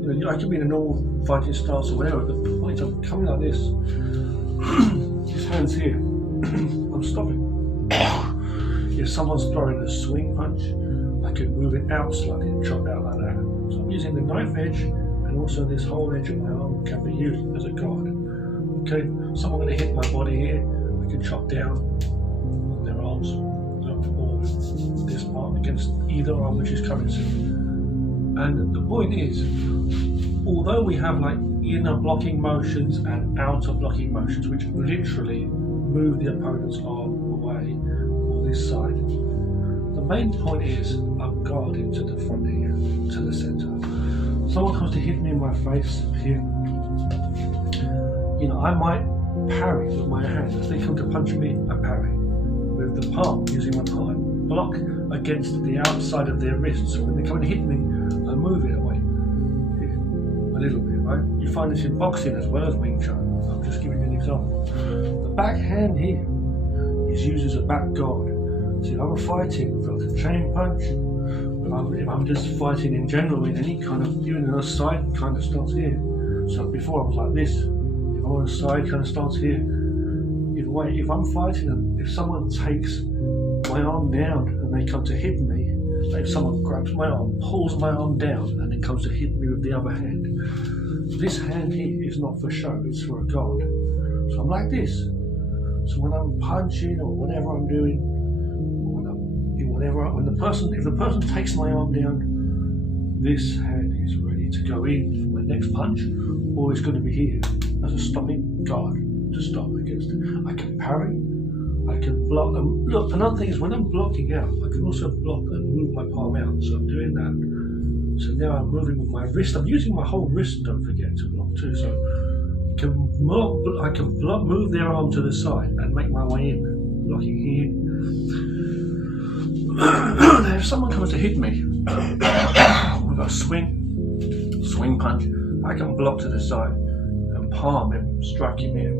you know, I could be in a normal fighting stance or whatever, but the point I'm coming like this, his hands here, I'm stopping. If someone's throwing a swing punch, I can move it out slightly and chop out like that. So I'm using the knife edge, and also this whole edge of my arm can be used as a guard. Okay, someone going to hit my body here, I can chop down on their arms, or this part against either arm which is coming soon. And the point is, although we have like inner blocking motions and outer blocking motions, which literally move the opponent's arm away, or this side, the main point is I'm guarding to the front here, to the center. Someone comes to hit me in my face here, you know, I might parry with my hand. If they come to punch me, I parry with the palm, using my palm, block against the outside of their wrist. So when they come and hit me, I move it away here, a little bit, right? You find this in boxing as well as Wing Chun. I'm just giving you an example. The back hand here is used as a back guard. So if I'm fighting with a chain punch, if I'm just fighting in general in any kind of, even in a side kind of stance here. So before I was like this, if I'm on a side kind of stance here, either way, if I'm fighting and if someone takes my arm down and they come to hit me, like if someone grabs my arm, pulls my arm down and then comes to hit me with the other hand, this hand here is not for show, it's for a guard. So I'm like this. So when I'm punching or whatever I'm doing, when if the person takes my arm down, this hand is ready to go in for my next punch, or it's going to be here as a stopping guard to stop against it. I can parry, I can block. Look, another thing is when I'm blocking out, I can also block and move my palm out. So I'm doing that. So now I'm moving with my wrist. I'm using my whole wrist, don't forget, to block too. So I can move their arm to the side and make my way in, blocking here. If someone comes to hit me with a swing punch, I can block to the side and palm him, strike him here.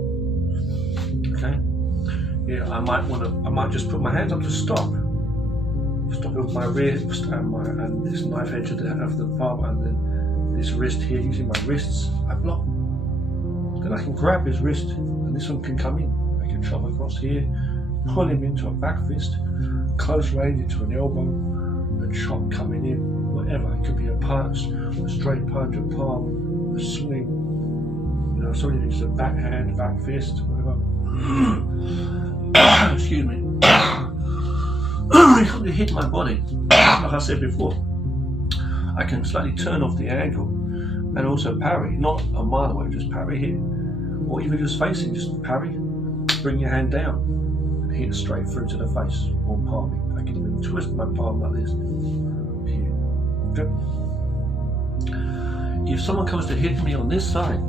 Okay? Yeah, I might just put my hands up to stop it with my wrist and this knife edge of the palm, and then this wrist here, using my wrists, I block. Then I can grab his wrist, and this one can come in. I can chop across here, pull him into a back fist, close range into an elbow, a chop coming in, whatever. It could be a punch, a straight punch, a palm, a swing. You know, somebody uses a backhand, back fist, whatever. Excuse me. It could hit my body. Like I said before, I can slightly turn off the angle and also parry, not a mile away, just parry here. Or even just facing, just parry, bring your hand down. Hit straight through to the face or palming. I can even twist my palm like this here. Okay. If someone comes to hit me on this side,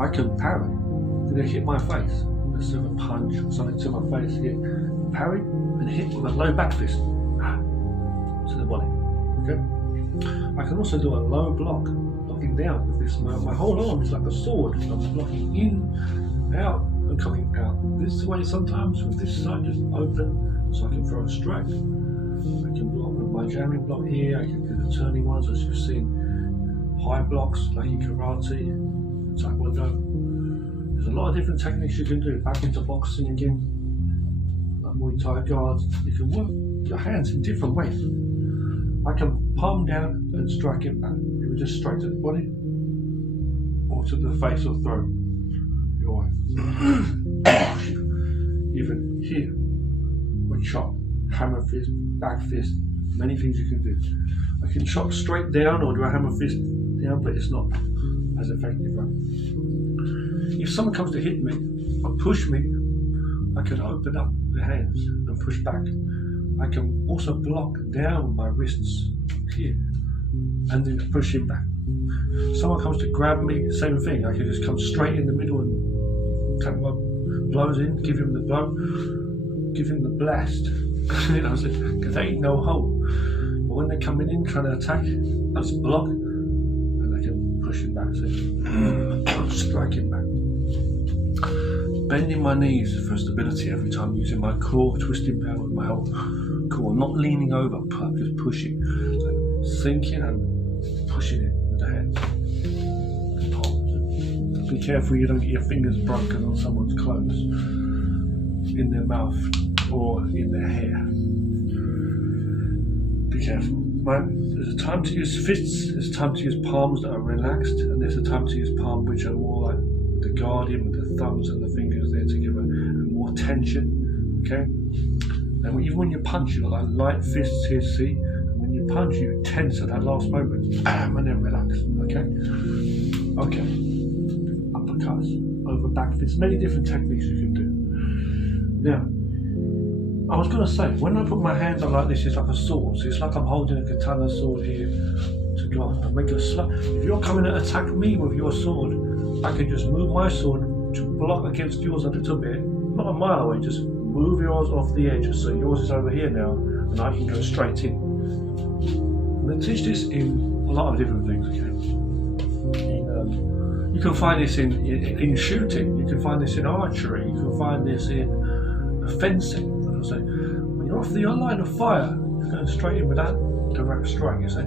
I can parry. Then they hit my face. Let's have a punch or something to my face here. Parry and hit with a low back fist to the body. Okay. I can also do a low block, blocking down with this. My whole arm is like a sword. I'm blocking in, out, and coming out this way sometimes, with this side just open, so I can throw a strike. I can block with my jamming block here, I can do the turning ones, as you've seen, high blocks like in karate, taekwondo. There's a lot of different techniques you can do, back into boxing again, like Muay Thai guards. You can work your hands in different ways. I can palm down and strike it back, either just straight to the body, or to the face or throat. Even here, or chop, hammer fist, back fist, many things you can do. I can chop straight down or do a hammer fist down, but it's not as effective, right? If someone comes to hit me or push me, I can open up the hands and push back. I can also block down with my wrists here and then push him back. Someone comes to grab me, same thing. I can just come straight in the middle and take my blows in, give him the blow, give him the blast. You know, because they ain't no hole. But when they're coming in trying to attack, I just block and I can push him back. So strike him back. Bending my knees for stability every time, using my core, twisting down with my whole core, not leaning over, just pushing. So sinking and pushing it with the hands. Palms. Be careful you don't get your fingers broken on someone's clothes, in their mouth or in their hair. Be careful. Right? There's a time to use fists, there's a time to use palms that are relaxed, and there's a time to use palms which are more like the guardian with the thumbs and the fingers there together and more tension. Okay? And even when you punch, you've got like light fists here, see? And when you punch, you tense at that last moment. Bam, and then relax. Okay? Okay. Uppercuts, over back fists, many different techniques you can do. Now, I was going to say, when I put my hands up like this, it's like a sword. So it's like I'm holding a katana sword here to go. I make a if you're coming to attack me with your sword, I can just move my sword to block against yours a little bit, not a mile away, just move yours off the edge. So yours is over here now, and I can go straight in. I'm going to teach this in a lot of different things, okay? You can find this in shooting, you can find this in archery, you can find this in fencing. So when you're off your line of fire, you're going straight in with that direct strike, you see.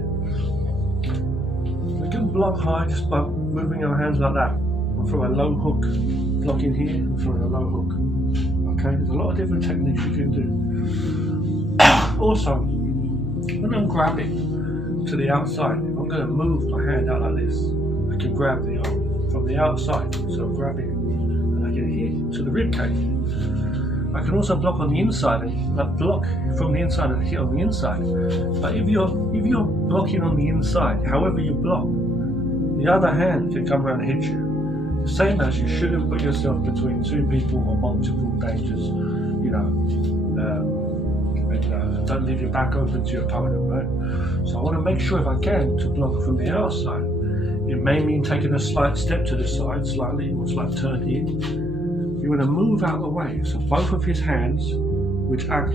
We can block high just by moving our hands like that. And throw a low hook, blocking here, and throwing a low hook. Okay, there's a lot of different techniques you can do. Also, when I'm grabbing to the outside, if I'm going to move my hand out like this, I can grab the arm from the outside. So I'm grabbing and I get hit to the rib cage. I can also block on the inside, and block from the inside and hit on the inside. But if you're blocking on the inside, however you block, the other hand can come around and hit you. The same as you shouldn't put yourself between two people or multiple dangers. Don't leave your back open to your opponent, right? So I want to make sure if I can to block from the outside. It may mean taking a slight step to the side, slightly, or slight turn in. You want to move out of the way, so both of his hands, which act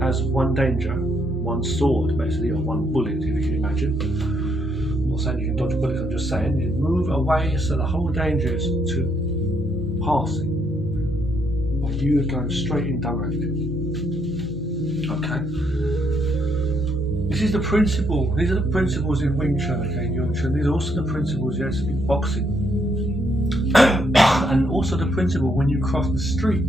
as one danger, one sword basically, or one bullet, if you can imagine. I'm not saying you can dodge bullets, I'm just saying you move away so the whole danger is to passing, but you are going straight in direct. Okay. This is the principle. These are the principles in Wing Chun, okay, in Yung Chun. These are also the principles, yes, in boxing. And also the principle when you cross the street.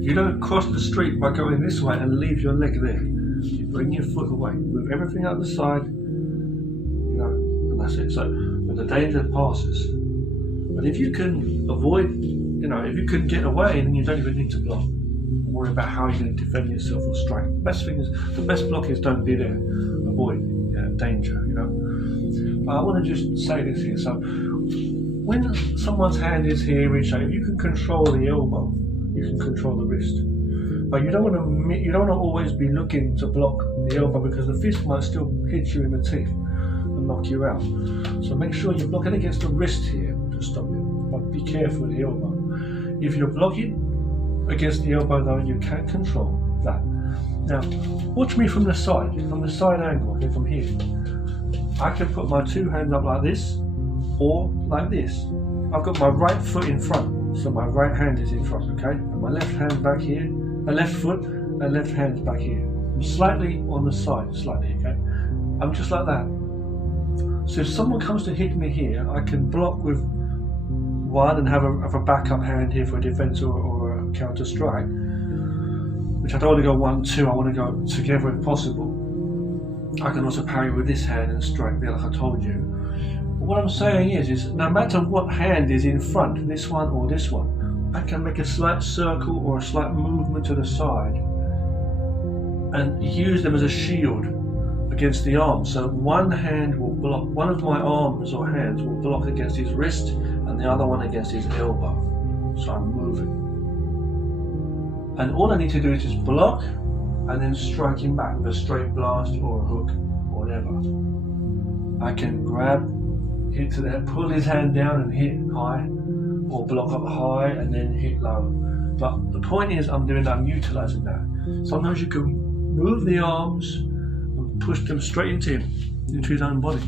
You don't cross the street by going this way and leave your leg there. You bring your foot away, move everything out the side, and that's it. So when the danger passes. But if you can avoid, if you can get away, then you don't even need to block. Worry about how you're going to defend yourself or strike. The best block is don't be there. Avoid danger, But I want to just say this here. So when someone's hand is here, if you can control the elbow, you can control the wrist. But you don't want to always be looking to block the elbow because the fist might still hit you in the teeth and knock you out. So make sure you're blocking against the wrist here to stop it. But be careful with the elbow. If you're blocking against the elbow though, you can't control that. Now, watch me from the side angle, okay, from here. I can put my two hands up like this, or like this. I've got my right foot in front, so my right hand is in front, okay? And my left hand back here, my left foot and left hand's back here. I'm slightly on the side, okay? I'm just like that. So if someone comes to hit me here, I can block with one and have a backup hand here for a defense or a counter strike. Which I don't want to go 1-2, I want to go together if possible. I can also parry with this hand and strike there like I told you. But what I'm saying is no matter what hand is in front, this one or this one, I can make a slight circle or a slight movement to the side and use them as a shield against the arm. So one hand will block, one of my arms or hands will block against his wrist and the other one against his elbow. So I'm moving. And all I need to do is just block and then strike him back with a straight blast or a hook or whatever. I can grab, hit to there, pull his hand down and hit high, or block up high and then hit low. But the point is I'm utilising that. Sometimes you can move the arms and push them straight into him, into his own body.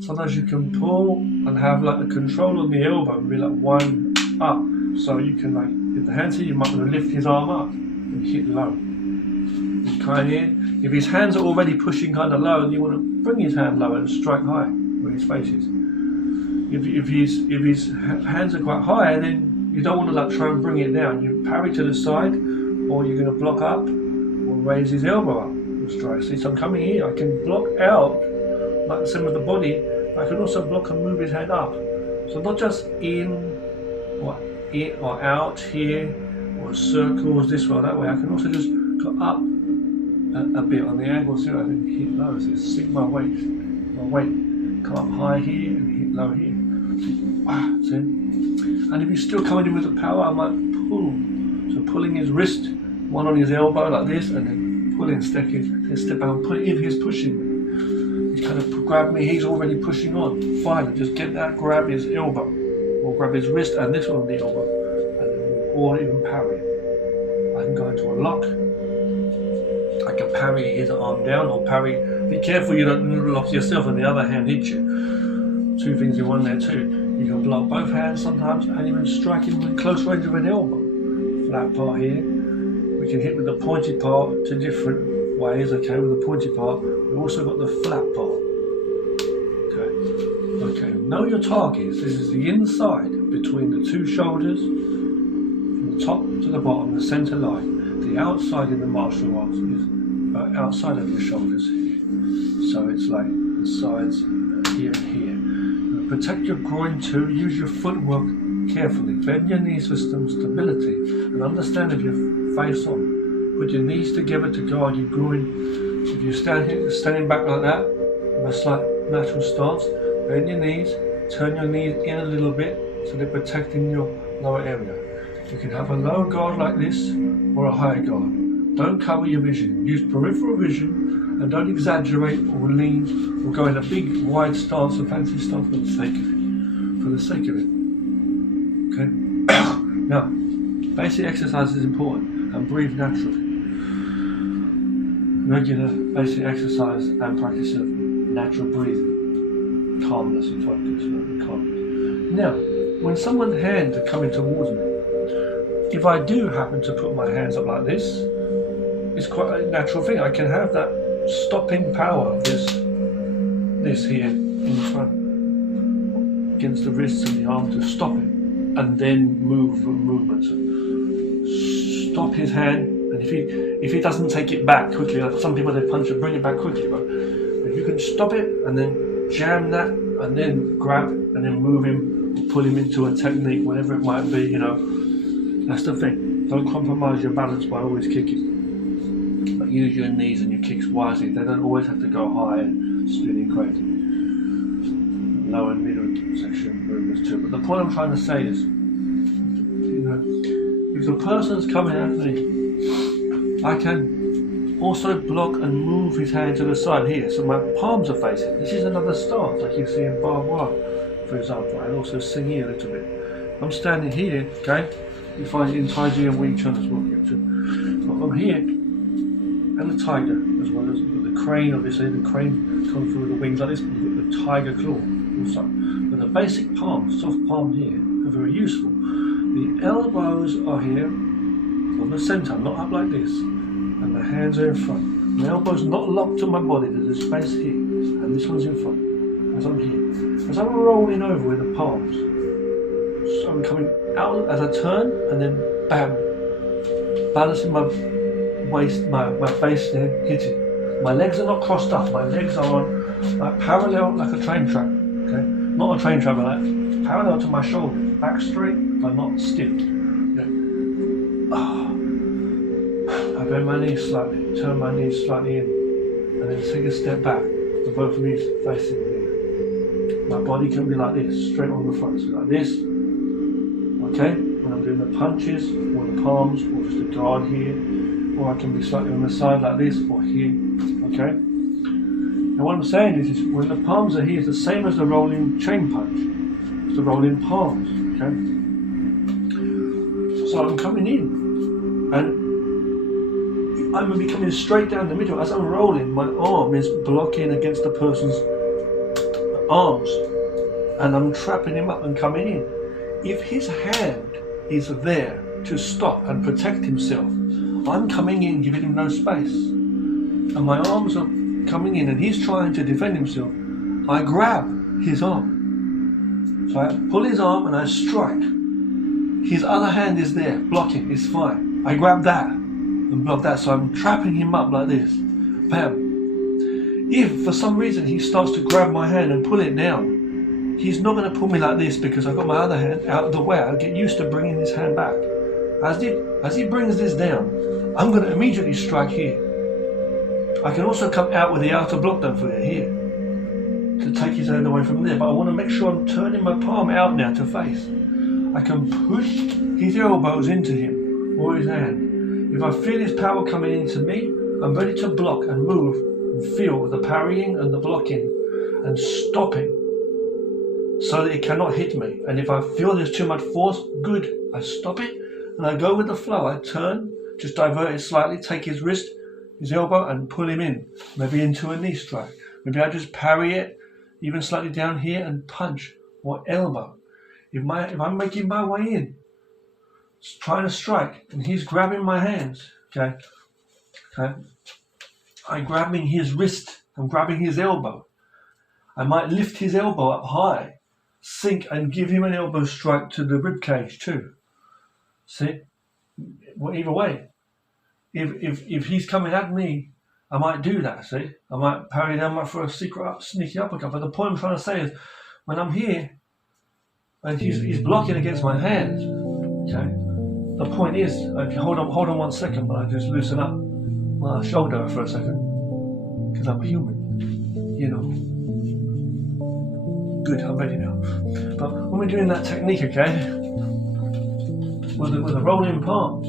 Sometimes you can pull and have like the control on the elbow and be like one up. So you can if the hand's here, you might want to lift his arm up and hit low. Coming in. If his hands are already pushing kind of low, you want to bring his hand lower and strike high where his face is. If his hands are quite high, then you don't want to like try and bring it down. You parry to the side, or you're going to block up, or raise his elbow up and strike. See, so I'm coming here. I can block out like the same with the body. I can also block and move his hand up. So not just in or out here, or circles this way or that way. I can also just go up a bit on the angle, so I can hit low. So sink my weight, come up high here and hit low here. Wow, see? And if he's still coming in with the power, I might pull. So pulling his wrist, one on his elbow like this, and then pulling, step back and pull. If he's pushing, he's kind of grab me, he's already pushing on. Fine, just get that, grab his elbow, or grab his wrist and this one on the elbow, and then, or even parry. I can go into a lock. I can parry his arm down, or parry. Be careful you don't lock yourself and the other hand hits you. Two things in one there too. You can block both hands sometimes, and even strike him with close range of an elbow. Flat part here. We can hit with the pointy part two different ways. Okay, with the pointy part. We've also got the flat part. Okay. Know your targets. This is the inside between the two shoulders, from the top to the bottom, the centre line. The outside in the martial arts is outside of your shoulders here. So it's like the sides here and here. Protect your groin too. Use your footwork carefully. Bend your knees for some stability and understand if you're face on. Put your knees together to guard your groin. If you're standing back like that, in a slight natural stance, bend your knees, turn your knees in a little bit so they're protecting your lower area. You can have a low guard like this or a high guard. Don't cover your vision. Use peripheral vision and don't exaggerate or lean or go in a big wide stance or fancy stance for the sake of it. For the sake of it. Okay? Now, basic exercise is important and breathe naturally. Regular basic exercise and practice of natural breathing. Calmness and focus. Calm. Now, when someone's hands are coming towards me, if I do happen to put my hands up like this, it's quite a natural thing. I can have that stopping power of this here in front against the wrists and the arm to stop him, and then move movements. Stop his hand, and if he doesn't take it back quickly, like some people they punch and bring it back quickly, but if you can stop it and then jam that and then grab and then move him, or pull him into a technique, whatever it might be, you know, that's the thing. Don't compromise your balance by always kicking. But use your knees and your kicks wisely. They don't always have to go high and spinning crazy. Lower and middle section movements too. But the point I'm trying to say is, you know, if the person's coming at me, I can also block and move his hand to the side here, so my palms are facing. This is another stance, like you see in barbed wire, for example. I also sing here a little bit. I'm standing here, okay? You find it in Tai Chi and Wing Chun as well. So I'm here. And the tiger, as well as the crane, obviously the crane comes through the wings like this, but you've got the tiger claw also. But the basic palm, soft palm here, are very useful. The elbows are here on the centre, not up like this, and the hands are in front. The elbow's not locked to my body, there's a space here, and this one's in front, as I'm here. As I'm rolling over with the palms, so I'm coming out as I turn, and then bam, balancing my waist, my face there, hitting. My legs are not crossed up, my legs are on like parallel like a train track, okay? Not a train track, but like parallel to my shoulders, back straight but not stiff. Okay? I bend my knees slightly, turn my knees slightly in, and then take a step back with both knees facing me. My body can be like this, straight on the front, so like this, okay? When I'm doing the punches, or the palms, or just a guard here, or I can be slightly on the side like this, or here, okay? Now what I'm saying is when the palms are here, it's the same as the rolling chain punch. It's the rolling palms, okay? So I'm coming in, and I'm going to be coming straight down the middle. As I'm rolling, my arm is blocking against the person's arms, and I'm trapping him up and coming in. If his hand is there to stop and protect himself, I'm coming in, giving him no space. and my arms are coming in and he's trying to defend himself, I grab his arm. So I pull his arm and I strike. His other hand is there, blocking, it's fine. I grab that and block that, so I'm trapping him up like this. Bam. If for some reason he starts to grab my hand and pull it down, he's not going to pull me like this because I've got my other hand out of the way. I get used to bringing his hand back. As he brings this down, I'm going to immediately strike here. I can also come out with the outer block, don't forget, here, to take his hand away from there. But I want to make sure I'm turning my palm out now to face. I can push his elbows into him or his hand. If I feel his power coming into me, I'm ready to block and move and feel the parrying and the blocking and stopping so that it cannot hit me. And if I feel there's too much force, good, I stop it and I go with the flow. I turn, just divert it slightly, take his wrist, his elbow and pull him in, maybe into a knee strike. Maybe I just parry it, even slightly down here and punch or elbow. If I'm making my way in, trying to strike, and he's grabbing my hands, okay? I'm grabbing his wrist, I'm grabbing his elbow. I might lift his elbow up high, sink and give him an elbow strike to the rib cage too. See? Well, either way, if he's coming at me, I might do that, see? I might parry down for a sneaky uppercut. But the point I'm trying to say is, when I'm here, and he's blocking against my hands, okay? The point is, okay, hold on 1 second, but I just loosen up my shoulder for a second, because I'm human, you know. Good, I'm ready now. But when we're doing that technique, okay, with the rolling palms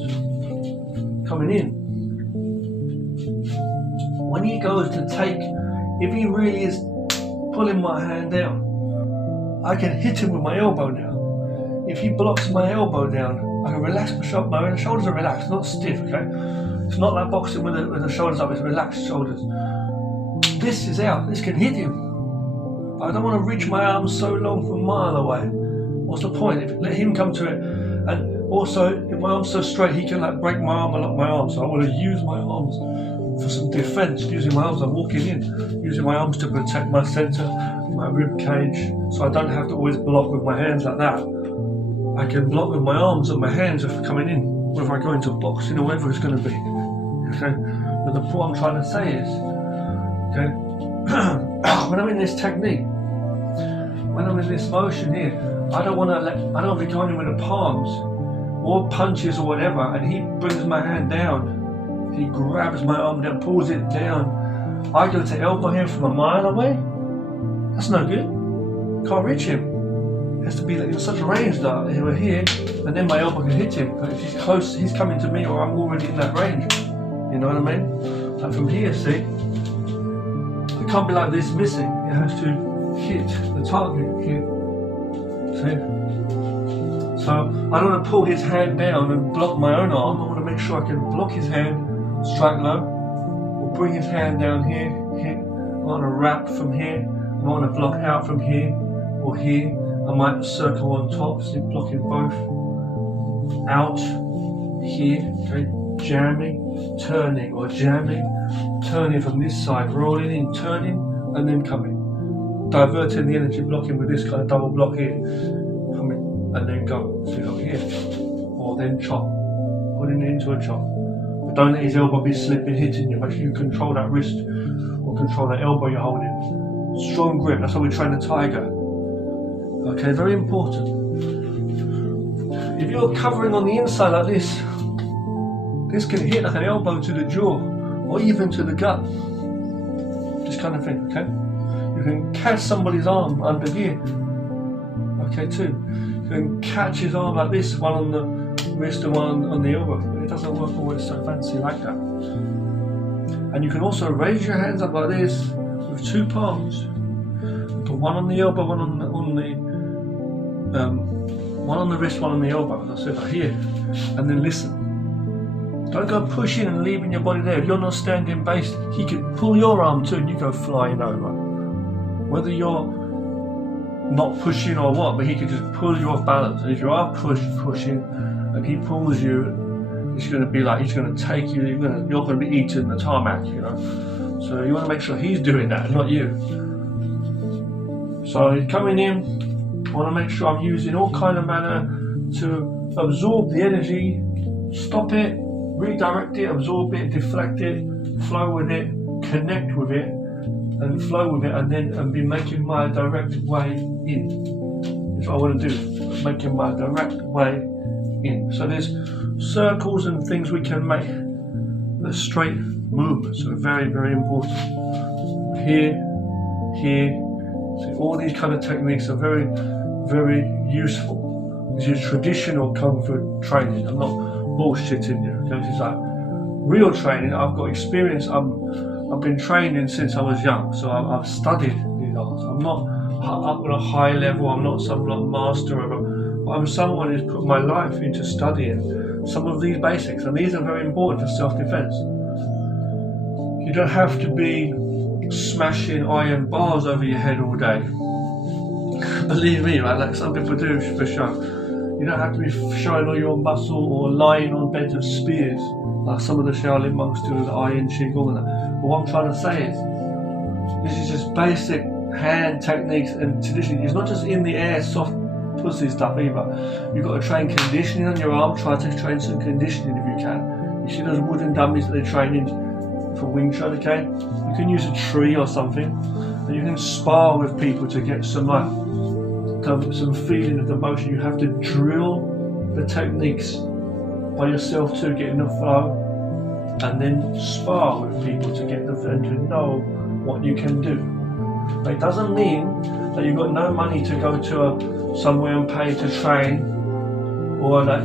coming in, when he goes to take, if he really is pulling my hand down, I can hit him with my elbow now. If he blocks my elbow down, I can relax my shoulder. My shoulders are relaxed, not stiff, okay? It's not like boxing with the shoulders up, it's relaxed shoulders. This is out, this can hit him. I don't want to reach my arms so long from a mile away. What's the point? Let him come to it. And also, if my arm's so straight, he can like break my arm and lock my arms. So I want to use my arms for some defense. Using my arms, I'm walking in. Using my arms to protect my center, my rib cage, so I don't have to always block with my hands like that. I can block with my arms and my hands if coming in, whether I go into boxing or whatever it's going to be. Okay? But the point I'm trying to say is, okay, when I'm in this technique, when I'm in this motion here, I don't want to be going in with the palms or punches or whatever, and he brings my hand down. He grabs my arm down, pulls it down. I go to elbow him from a mile away. That's no good. Can't reach him. It has to be in such a range that we're here, and then my elbow can hit him. But if he's close, he's coming to me, or I'm already in that range. You know what I mean? Like from here, see? It can't be like this missing. It has to hit the target here. See? So I don't want to pull his hand down and block my own arm. I want to make sure I can block his hand, strike low, or bring his hand down here, hit. I want to wrap from here. I want to block out from here or here. I might circle on top, so blocking both. Out, here, okay, jamming, turning, or jamming, turning from this side, rolling in, turning, and then coming. Diverting the energy, blocking with this kind of double block here. Coming, and then go. So go here. Or then chop. Putting it into a chop. But don't let his elbow be slipping, hitting you. Make sure you control that wrist, or control that elbow you're holding. Strong grip, that's how we train the tiger. Okay, very important. If you're covering on the inside like this can hit like an elbow to the jaw, or even to the gut. This kind of thing, okay? You can catch somebody's arm under here, okay, too. You can catch his arm like this, one on the wrist and one on the elbow. It doesn't work always so fancy like that. And you can also raise your hands up like this with two palms. Put one on the elbow, one on the wrist, one on the elbow. That's it, right here. And then listen. Don't go pushing and leaving your body there. If you're not standing based, he can pull your arm too, and you go flying over. Whether you're not pushing or what, but he can just pull you off balance. And if you are pushing, and he pulls you, He's going to be like, he's going to take you, you're going to be eating the tarmac, you know. So you want to make sure he's doing that, not you. So he's coming in, I want to make sure I'm using all kind of manner to absorb the energy, stop it, redirect it, absorb it, deflect it, flow with it, connect with it, and flow with it, and then be making my direct way in. That's what I want to do, making my direct way in. So there's circles and things we can make. The straight movements are very, very important. Here, so all these kind of techniques are very, very useful. This is traditional Kung Fu training. I'm not bullshitting you. Okay? This is like real training. I've got experience. I've been training since I was young, so I've studied these arts. I'm not up on a high level. I'm not some master of it. But I'm someone who's put my life into studying some of these basics, and these are very important for self-defense. You don't have to be smashing iron bars over your head all day. Believe me, right? Like some people do for show. You don't have to be showing all your muscle or lying on beds of spears like some of the Shaolin monks do with the iron qigong and that. But what I'm trying to say is, this is just basic hand techniques and tradition. It's not just in the air, soft pussy stuff either. You've got to train conditioning on your arm. Try to train some conditioning if you can. You see those wooden dummies that they train in for Wing Chun, okay? You can use a tree or something, and you can spar with people to get some some feeling of the motion. You have to drill the techniques by yourself to get in the flow, and then spar with people to get and to know what you can do. But it doesn't mean that you've got no money to go to somewhere and pay to train, or that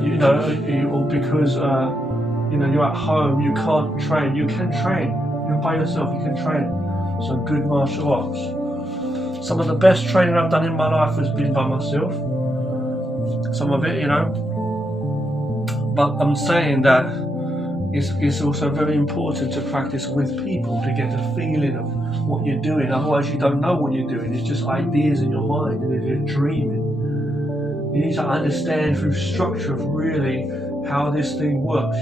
or because you're at home, you can't train. You can train. You're by yourself, you can train some good martial arts. Some of the best training I've done in my life has been by myself. Some of it, But I'm saying that it's also very important to practice with people to get the feeling of what you're doing. Otherwise, you don't know what you're doing. It's just ideas in your mind, and you're dreaming. You need to understand through structure of really how this thing works,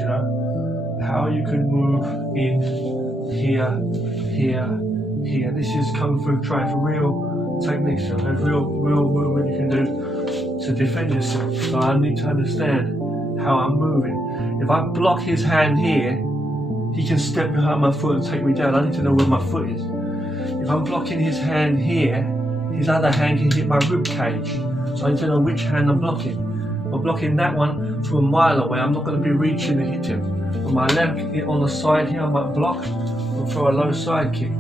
how you can move in here. This is Kung Fu training for real techniques, and real movement you can do to defend yourself. So I need to understand how I'm moving. If I block his hand here, he can step behind my foot and take me down. I need to know where my foot is. If I'm blocking his hand here, his other hand can hit my rib cage. So I need to know which hand I'm blocking. If I'm blocking that one from a mile away, I'm not going to be reaching to hit him. With my left on the side here, I might block and throw a low side kick,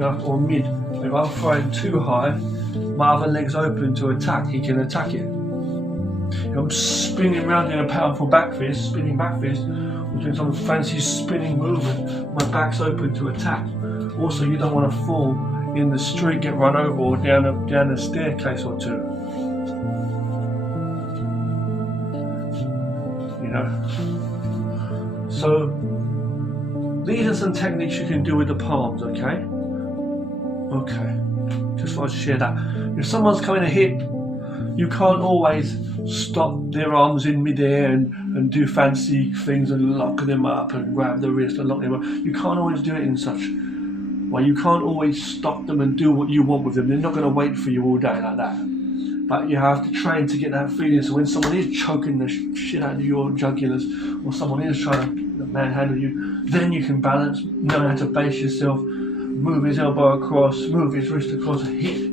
or mid. If I'm throwing too high, my other leg's open to attack, he can attack it. If I'm spinning around in a powerful back fist, spinning back fist, or doing some fancy spinning movement, my back's open to attack. Also, you don't want to fall in the street, get run over, or down a staircase or two. So these are some techniques you can do with the palms, okay? Just thought I'd share that. If someone's coming to hit, you can't always stop their arms in midair and do fancy things and lock them up and grab the wrist and lock them up. You can't always do it in such way. You can't always stop them and do what you want with them. They're not going to wait for you all day like that. But you have to train to get that feeling. So when someone is choking the shit out of your jugulars, or someone is trying to manhandle you, then you can balance, know how to base yourself, move his elbow across, move his wrist across, hit,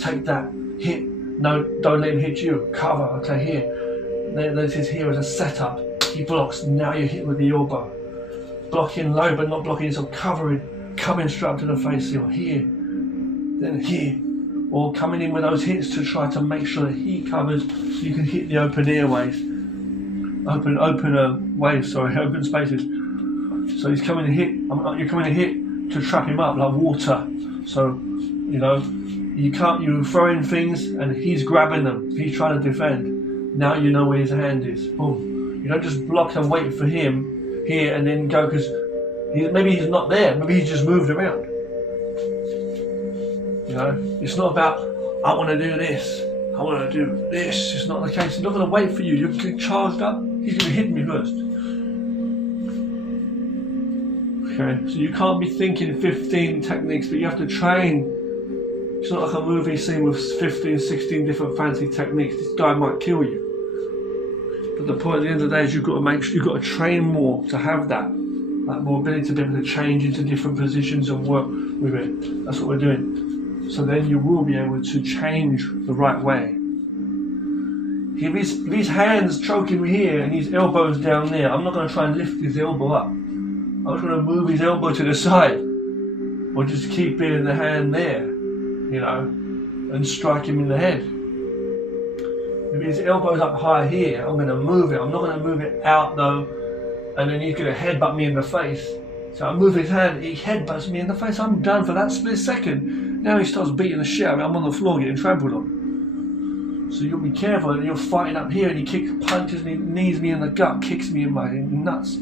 take that, hit, no, don't let him hit you, cover, okay, here. This is here as a setup, he blocks, now you hit with the elbow. Blocking low but not blocking, so covering, coming straight up to the face here, then here. Or coming in with those hits to try to make sure that he covers so you can hit the open airways. Open spaces. So he's coming to hit, you're coming to hit to trap him up like water. So, you throw in things and he's grabbing them, he's trying to defend. Now you know where his hand is. Boom. You don't just block and wait for him here and then go, because maybe he's not there, maybe he's just moved around. It's not about, I want to do this, I want to do this. It's not the case. He's not going to wait for you. You're charged up, he's going to hit me first. Okay, so you can't be thinking 15 techniques, but you have to train. It's not like a movie scene with 15, 16 different fancy techniques. This guy might kill you. But the point at the end of the day is you've got to make sure you've got to train more to have that more ability to be able to change into different positions and work with it. That's what we're doing. So then you will be able to change the right way. If his hands choking me here and his elbows down there, I'm not going to try and lift his elbow up. I'm just going to move his elbow to the side, or just keep it in the hand there, you know, and strike him in the head. If his elbow's up high here, I'm going to move it. I'm not going to move it out though, and then he's going to headbutt me in the face. So I move his hand, he headbutts me in the face. I'm done for that split second. Now he starts beating the shit out of me. I'm on the floor getting trampled on. So you've got to be careful. You're fighting up here, and he punches me, knees me in the gut, kicks me in my nuts.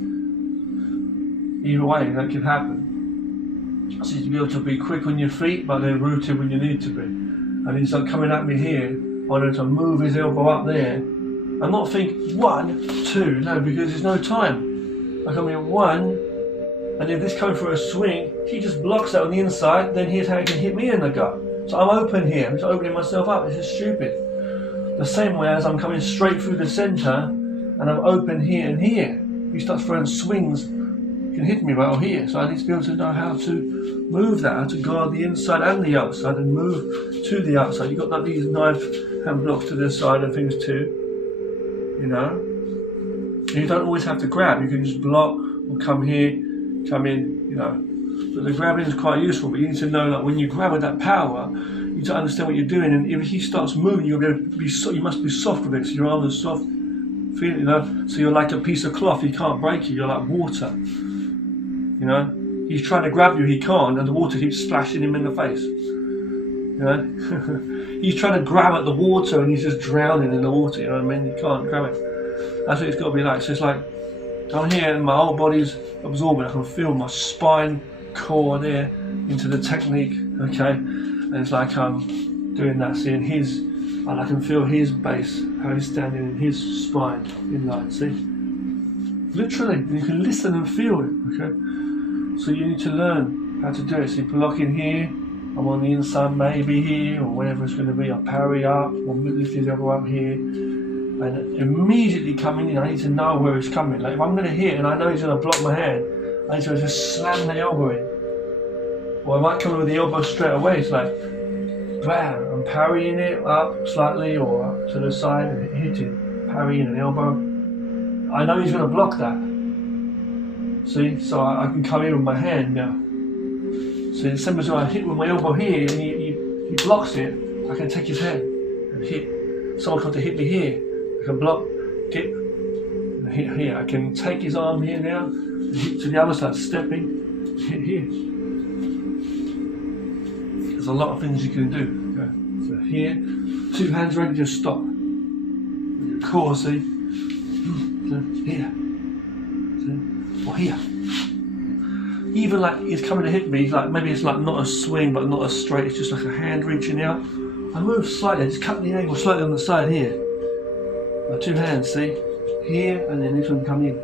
Either way, that can happen. So you to be able to be quick on your feet, but then rooted when you need to be. And he's like coming at me here, I want to move his elbow up there. I'm not thinking 1, 2, no, because there's no time. I come in 1, and if this comes for a swing, he just blocks that on the inside, then here's how he can hit me in the gut. So I'm open here, I'm just opening myself up. This is stupid. The same way as I'm coming straight through the centre, and I'm open here and here. He starts throwing swings, he can hit me right here. So I need to be able to know how to move that, how to guard the inside and the outside, and move to the outside. You've got like these knife hand blocks to the side and things too, you know. And you don't always have to grab, you can just block or come here, come in, you know. But the grabbing is quite useful, but you need to know that when you grab with that power, you need to understand what you're doing, and if he starts moving, you'll be able to be you must be soft with it, so your arm is soft, feel it, you know. So you're like a piece of cloth, he can't break you, you're like water, you know. He's trying to grab you, he can't, and the water keeps splashing him in the face, you know. He's trying to grab at the water and he's just drowning in the water, you know what I mean? You can't grab it. That's what it's got to be like. So it's like, I'm here and my whole body's absorbing. I can feel my spine, core there into the technique, okay? And it's like I'm doing that, seeing his, and I can feel his base, how he's standing in his spine in line, see? Literally, you can listen and feel it, okay? So you need to learn how to do it. So you block in here, I'm on the inside, maybe here, or whatever it's going to be. I parry up, or lift his elbow up here, and immediately coming in, I need to know where it's coming. Like if I'm going to hit and I know he's going to block my hand, I need to just slam the elbow in. Or I might come in with the elbow straight away. It's like, bam, I'm parrying it up slightly or up to the side and hitting, parrying an elbow. I know he's going to block that. See, so I can come in with my hand now. So it's similar to I hit with my elbow here and he blocks it, I can take his hand and hit. Someone comes to hit me here, I can block, dip, and hit here. I can take his arm here now, and hit to the other side, stepping, hit here. There's a lot of things you can do. Okay. So here, 2 hands ready to stop. Your core, see? So here. See? Or here. Even like he's coming to hit me, like maybe it's like not a swing but not a straight, it's just like a hand reaching out. I move slightly, I just cut the angle slightly on the side here. 2 hands, see? Here and then this one come in.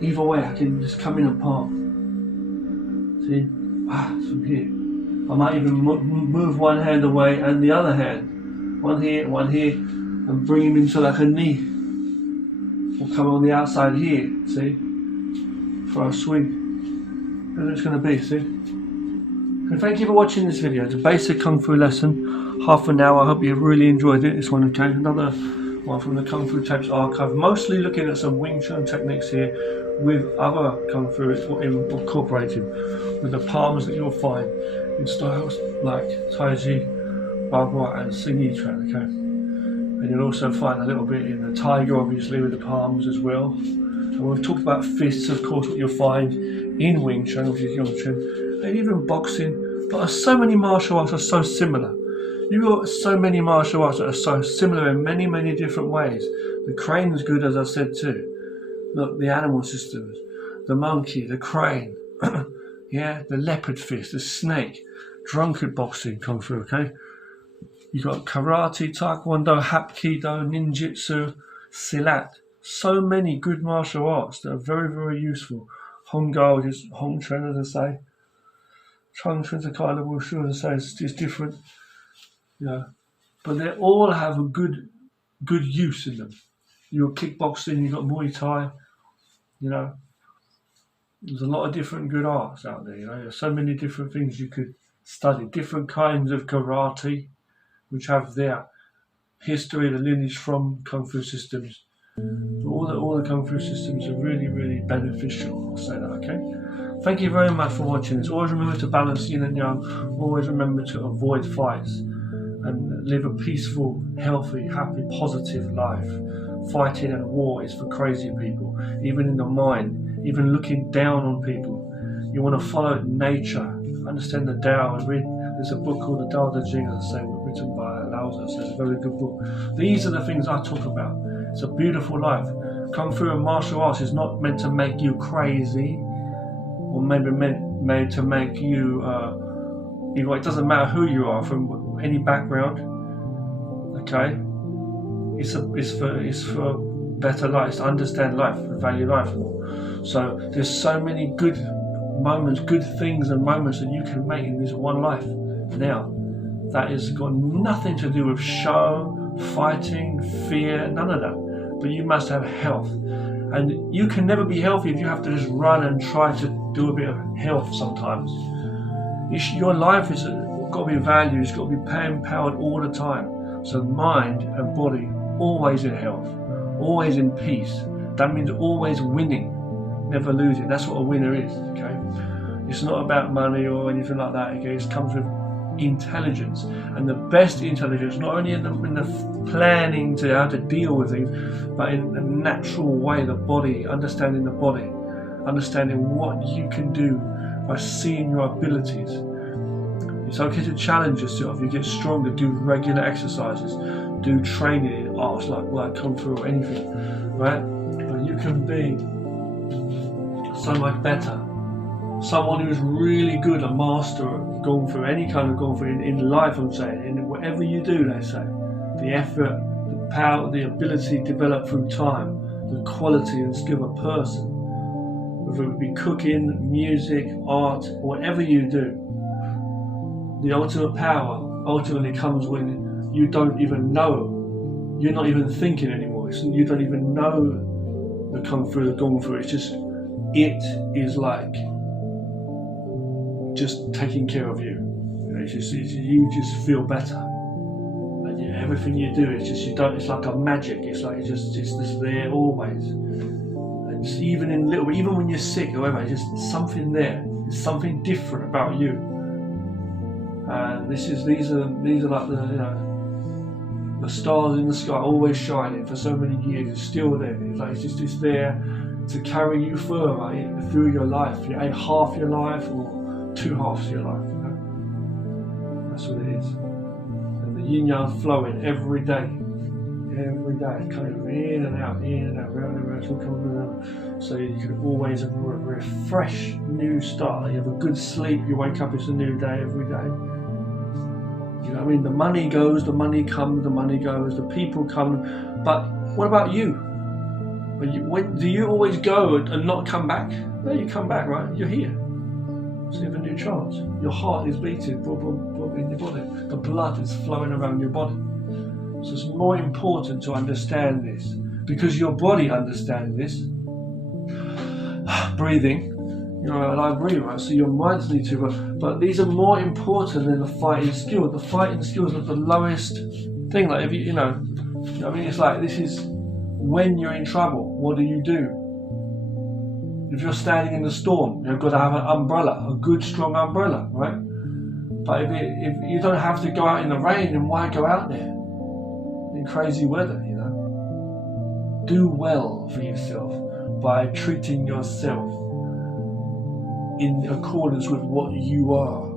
Either way I can just come in and part. See? From here. I might even move one hand away and the other hand. One here, and bring him into like a knee. Or come on the outside here, see? For a swing. That's what it's going to be, see? And thank you for watching this video. It's a basic Kung Fu lesson, half an hour. I hope you really enjoyed it. This one, okay? Another one from the Kung Fu Tapes archive. Mostly looking at some Wing Chun techniques here with other Kung Fu incorporated with the palms that you'll find in styles like Tai Chi, Bagua and Xing Yi Chuan, okay? And you'll also find a little bit in the Tiger, obviously, with the palms as well. And we've talked about fists, of course, what you'll find in Wing Chun, which is Yong Chun, and even boxing. But so many martial arts are so similar. You've got so many martial arts that are so similar in many, many different ways. The crane is good, as I said too. Look, the animal systems, the monkey, the crane, yeah, the leopard fist, the snake, drunkard boxing, Kung Fu, okay? You've got karate, taekwondo, hapkido, ninjutsu, silat, so many good martial arts that are very, very useful. Hong Gao, just Hong Chen, as I say. Chung Chun's a kind of Wushu, as I say, it's different. But they all have a good use in them. You've got kickboxing, you've got Muay Thai, There's a lot of different good arts out there, There's so many different things you could study. Different kinds of karate, which have their history, the lineage from Kung Fu systems. All the Kung Fu systems are really, really beneficial. I'll say that, okay? Thank you very much for watching this. Always remember to balance yin and yang. Always remember to avoid fights and live a peaceful, healthy, happy, positive life. Fighting and war is for crazy people. Even in the mind, even looking down on people. You want to follow nature, understand the Tao, and read. There's a book called the Tao Te Ching, as I say, written by Lao Tzu. So it's a very good book. These are the things I talk about. It's a beautiful life. Kung Fu and martial arts is not meant to make you crazy, or maybe made to make you. It doesn't matter who you are, from any background. Okay, it's for better life. It's to understand life, value life more. So there's so many good moments, good things and moments that you can make in this one life. Now, that has got nothing to do with show, fighting, fear, none of that. But you must have health. And you can never be healthy if you have to just run and try to do a bit of health sometimes. Your life has got to be valued, it's got to be empowered all the time. So mind and body, always in health, always in peace. That means always winning, never losing. That's what a winner is, okay? It's not about money or anything like that, okay? It comes with intelligence, and the best intelligence, not only in the planning to how to deal with things, but in a natural way, the body, understanding what you can do by seeing your abilities. It's okay to challenge yourself. You get stronger, do regular exercises, do training in arts like Kung Fu or anything, right? But you can be so much better. Someone who's really good, a master of going through any kind of going through in life, I'm saying, in whatever you do, they say, the effort, the power, the ability developed through time, the quality and skill of a person, whether it be cooking, music, art, whatever you do, the ultimate power ultimately comes when you don't even know, you're not even thinking anymore, you don't even know the Kung Fu, the Gong Fu, it is like just taking care of you. You just feel better, and everything you do is just it's like a magic. It's just there always. And even even when you're sick or whatever, just something there. There's something different about you. And these are like the stars in the sky, always shining for so many years. It's still there. It's there to carry you further through your life. Half your life or 2 halves of your life, That's what it is. And the yin yang flowing every day, kind of in and out, round and round. So you can always have a refresh, new start. You have a good sleep, you wake up, it's a new day every day. You know what I mean? The money goes, the money comes, the money goes, the people come. But what about you? Do you always go and not come back? No, you come back, right? You're here. So you have a new chance. Your heart is beating in your body. The blood is flowing around your body. So it's more important to understand this, because your body understands this. Breathing, and I breathe, right? So your minds need to, but these are more important than the fighting skill. The fighting skills are the lowest thing. Like if you know what I mean? It's like, this is when you're in trouble. What do? If you're standing in the storm, you've got to have an umbrella, a good strong umbrella, right? But if you don't have to go out in the rain, then why go out there in crazy weather, Do well for yourself by treating yourself in accordance with what you are.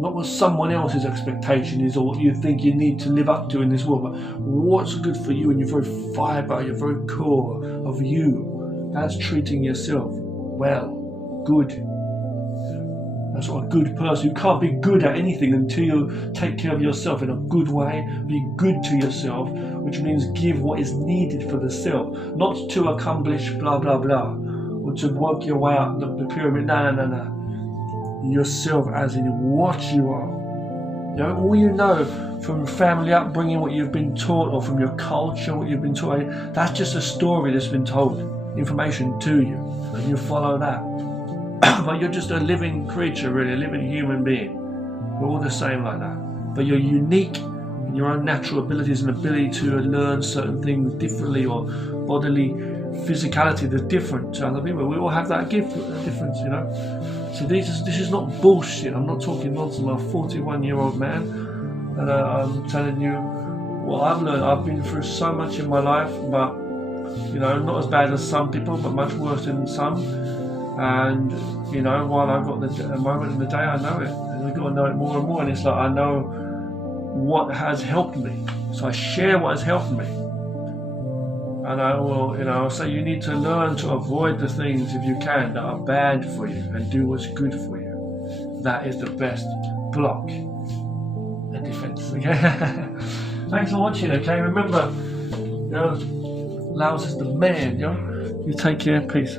Not what someone else's expectation is or what you think you need to live up to in this world, but what's good for you and your very fibre, your very core of you. That's treating yourself well, good. a sort of good person. You can't be good at anything until you take care of yourself in a good way. Be good to yourself, which means give what is needed for the self, not to accomplish blah blah blah, or to work your way up the pyramid. No. Yourself, as in what you are. You know, all you know from family upbringing, what you've been taught, or from your culture, what you've been taught, that's just a story that's been told, information to you, and you follow that. But you're just a living creature, really, a living human being. We're all the same like that. But you're unique in your own natural abilities and ability to learn certain things differently, or bodily physicality that's different to other people. We all have that gift, difference, you know. So this is not bullshit. I'm not talking nonsense. I'm a 41-year-old man, and I'm telling you what I've learned. I've been through so much in my life, but you know, not as bad as some people, but much worse than some. And you know, while I've got the moment in the day, I know it, and I've got to know it more and more. And it's like I know what has helped me, so I share what has helped me. And I will, you know, say you need to learn to avoid the things, if you can, that are bad for you, and do what's good for you. That is the best block and defense. Okay. Thanks for watching. Okay. Remember, you know, Laos is the man. You know. You take care. Peace.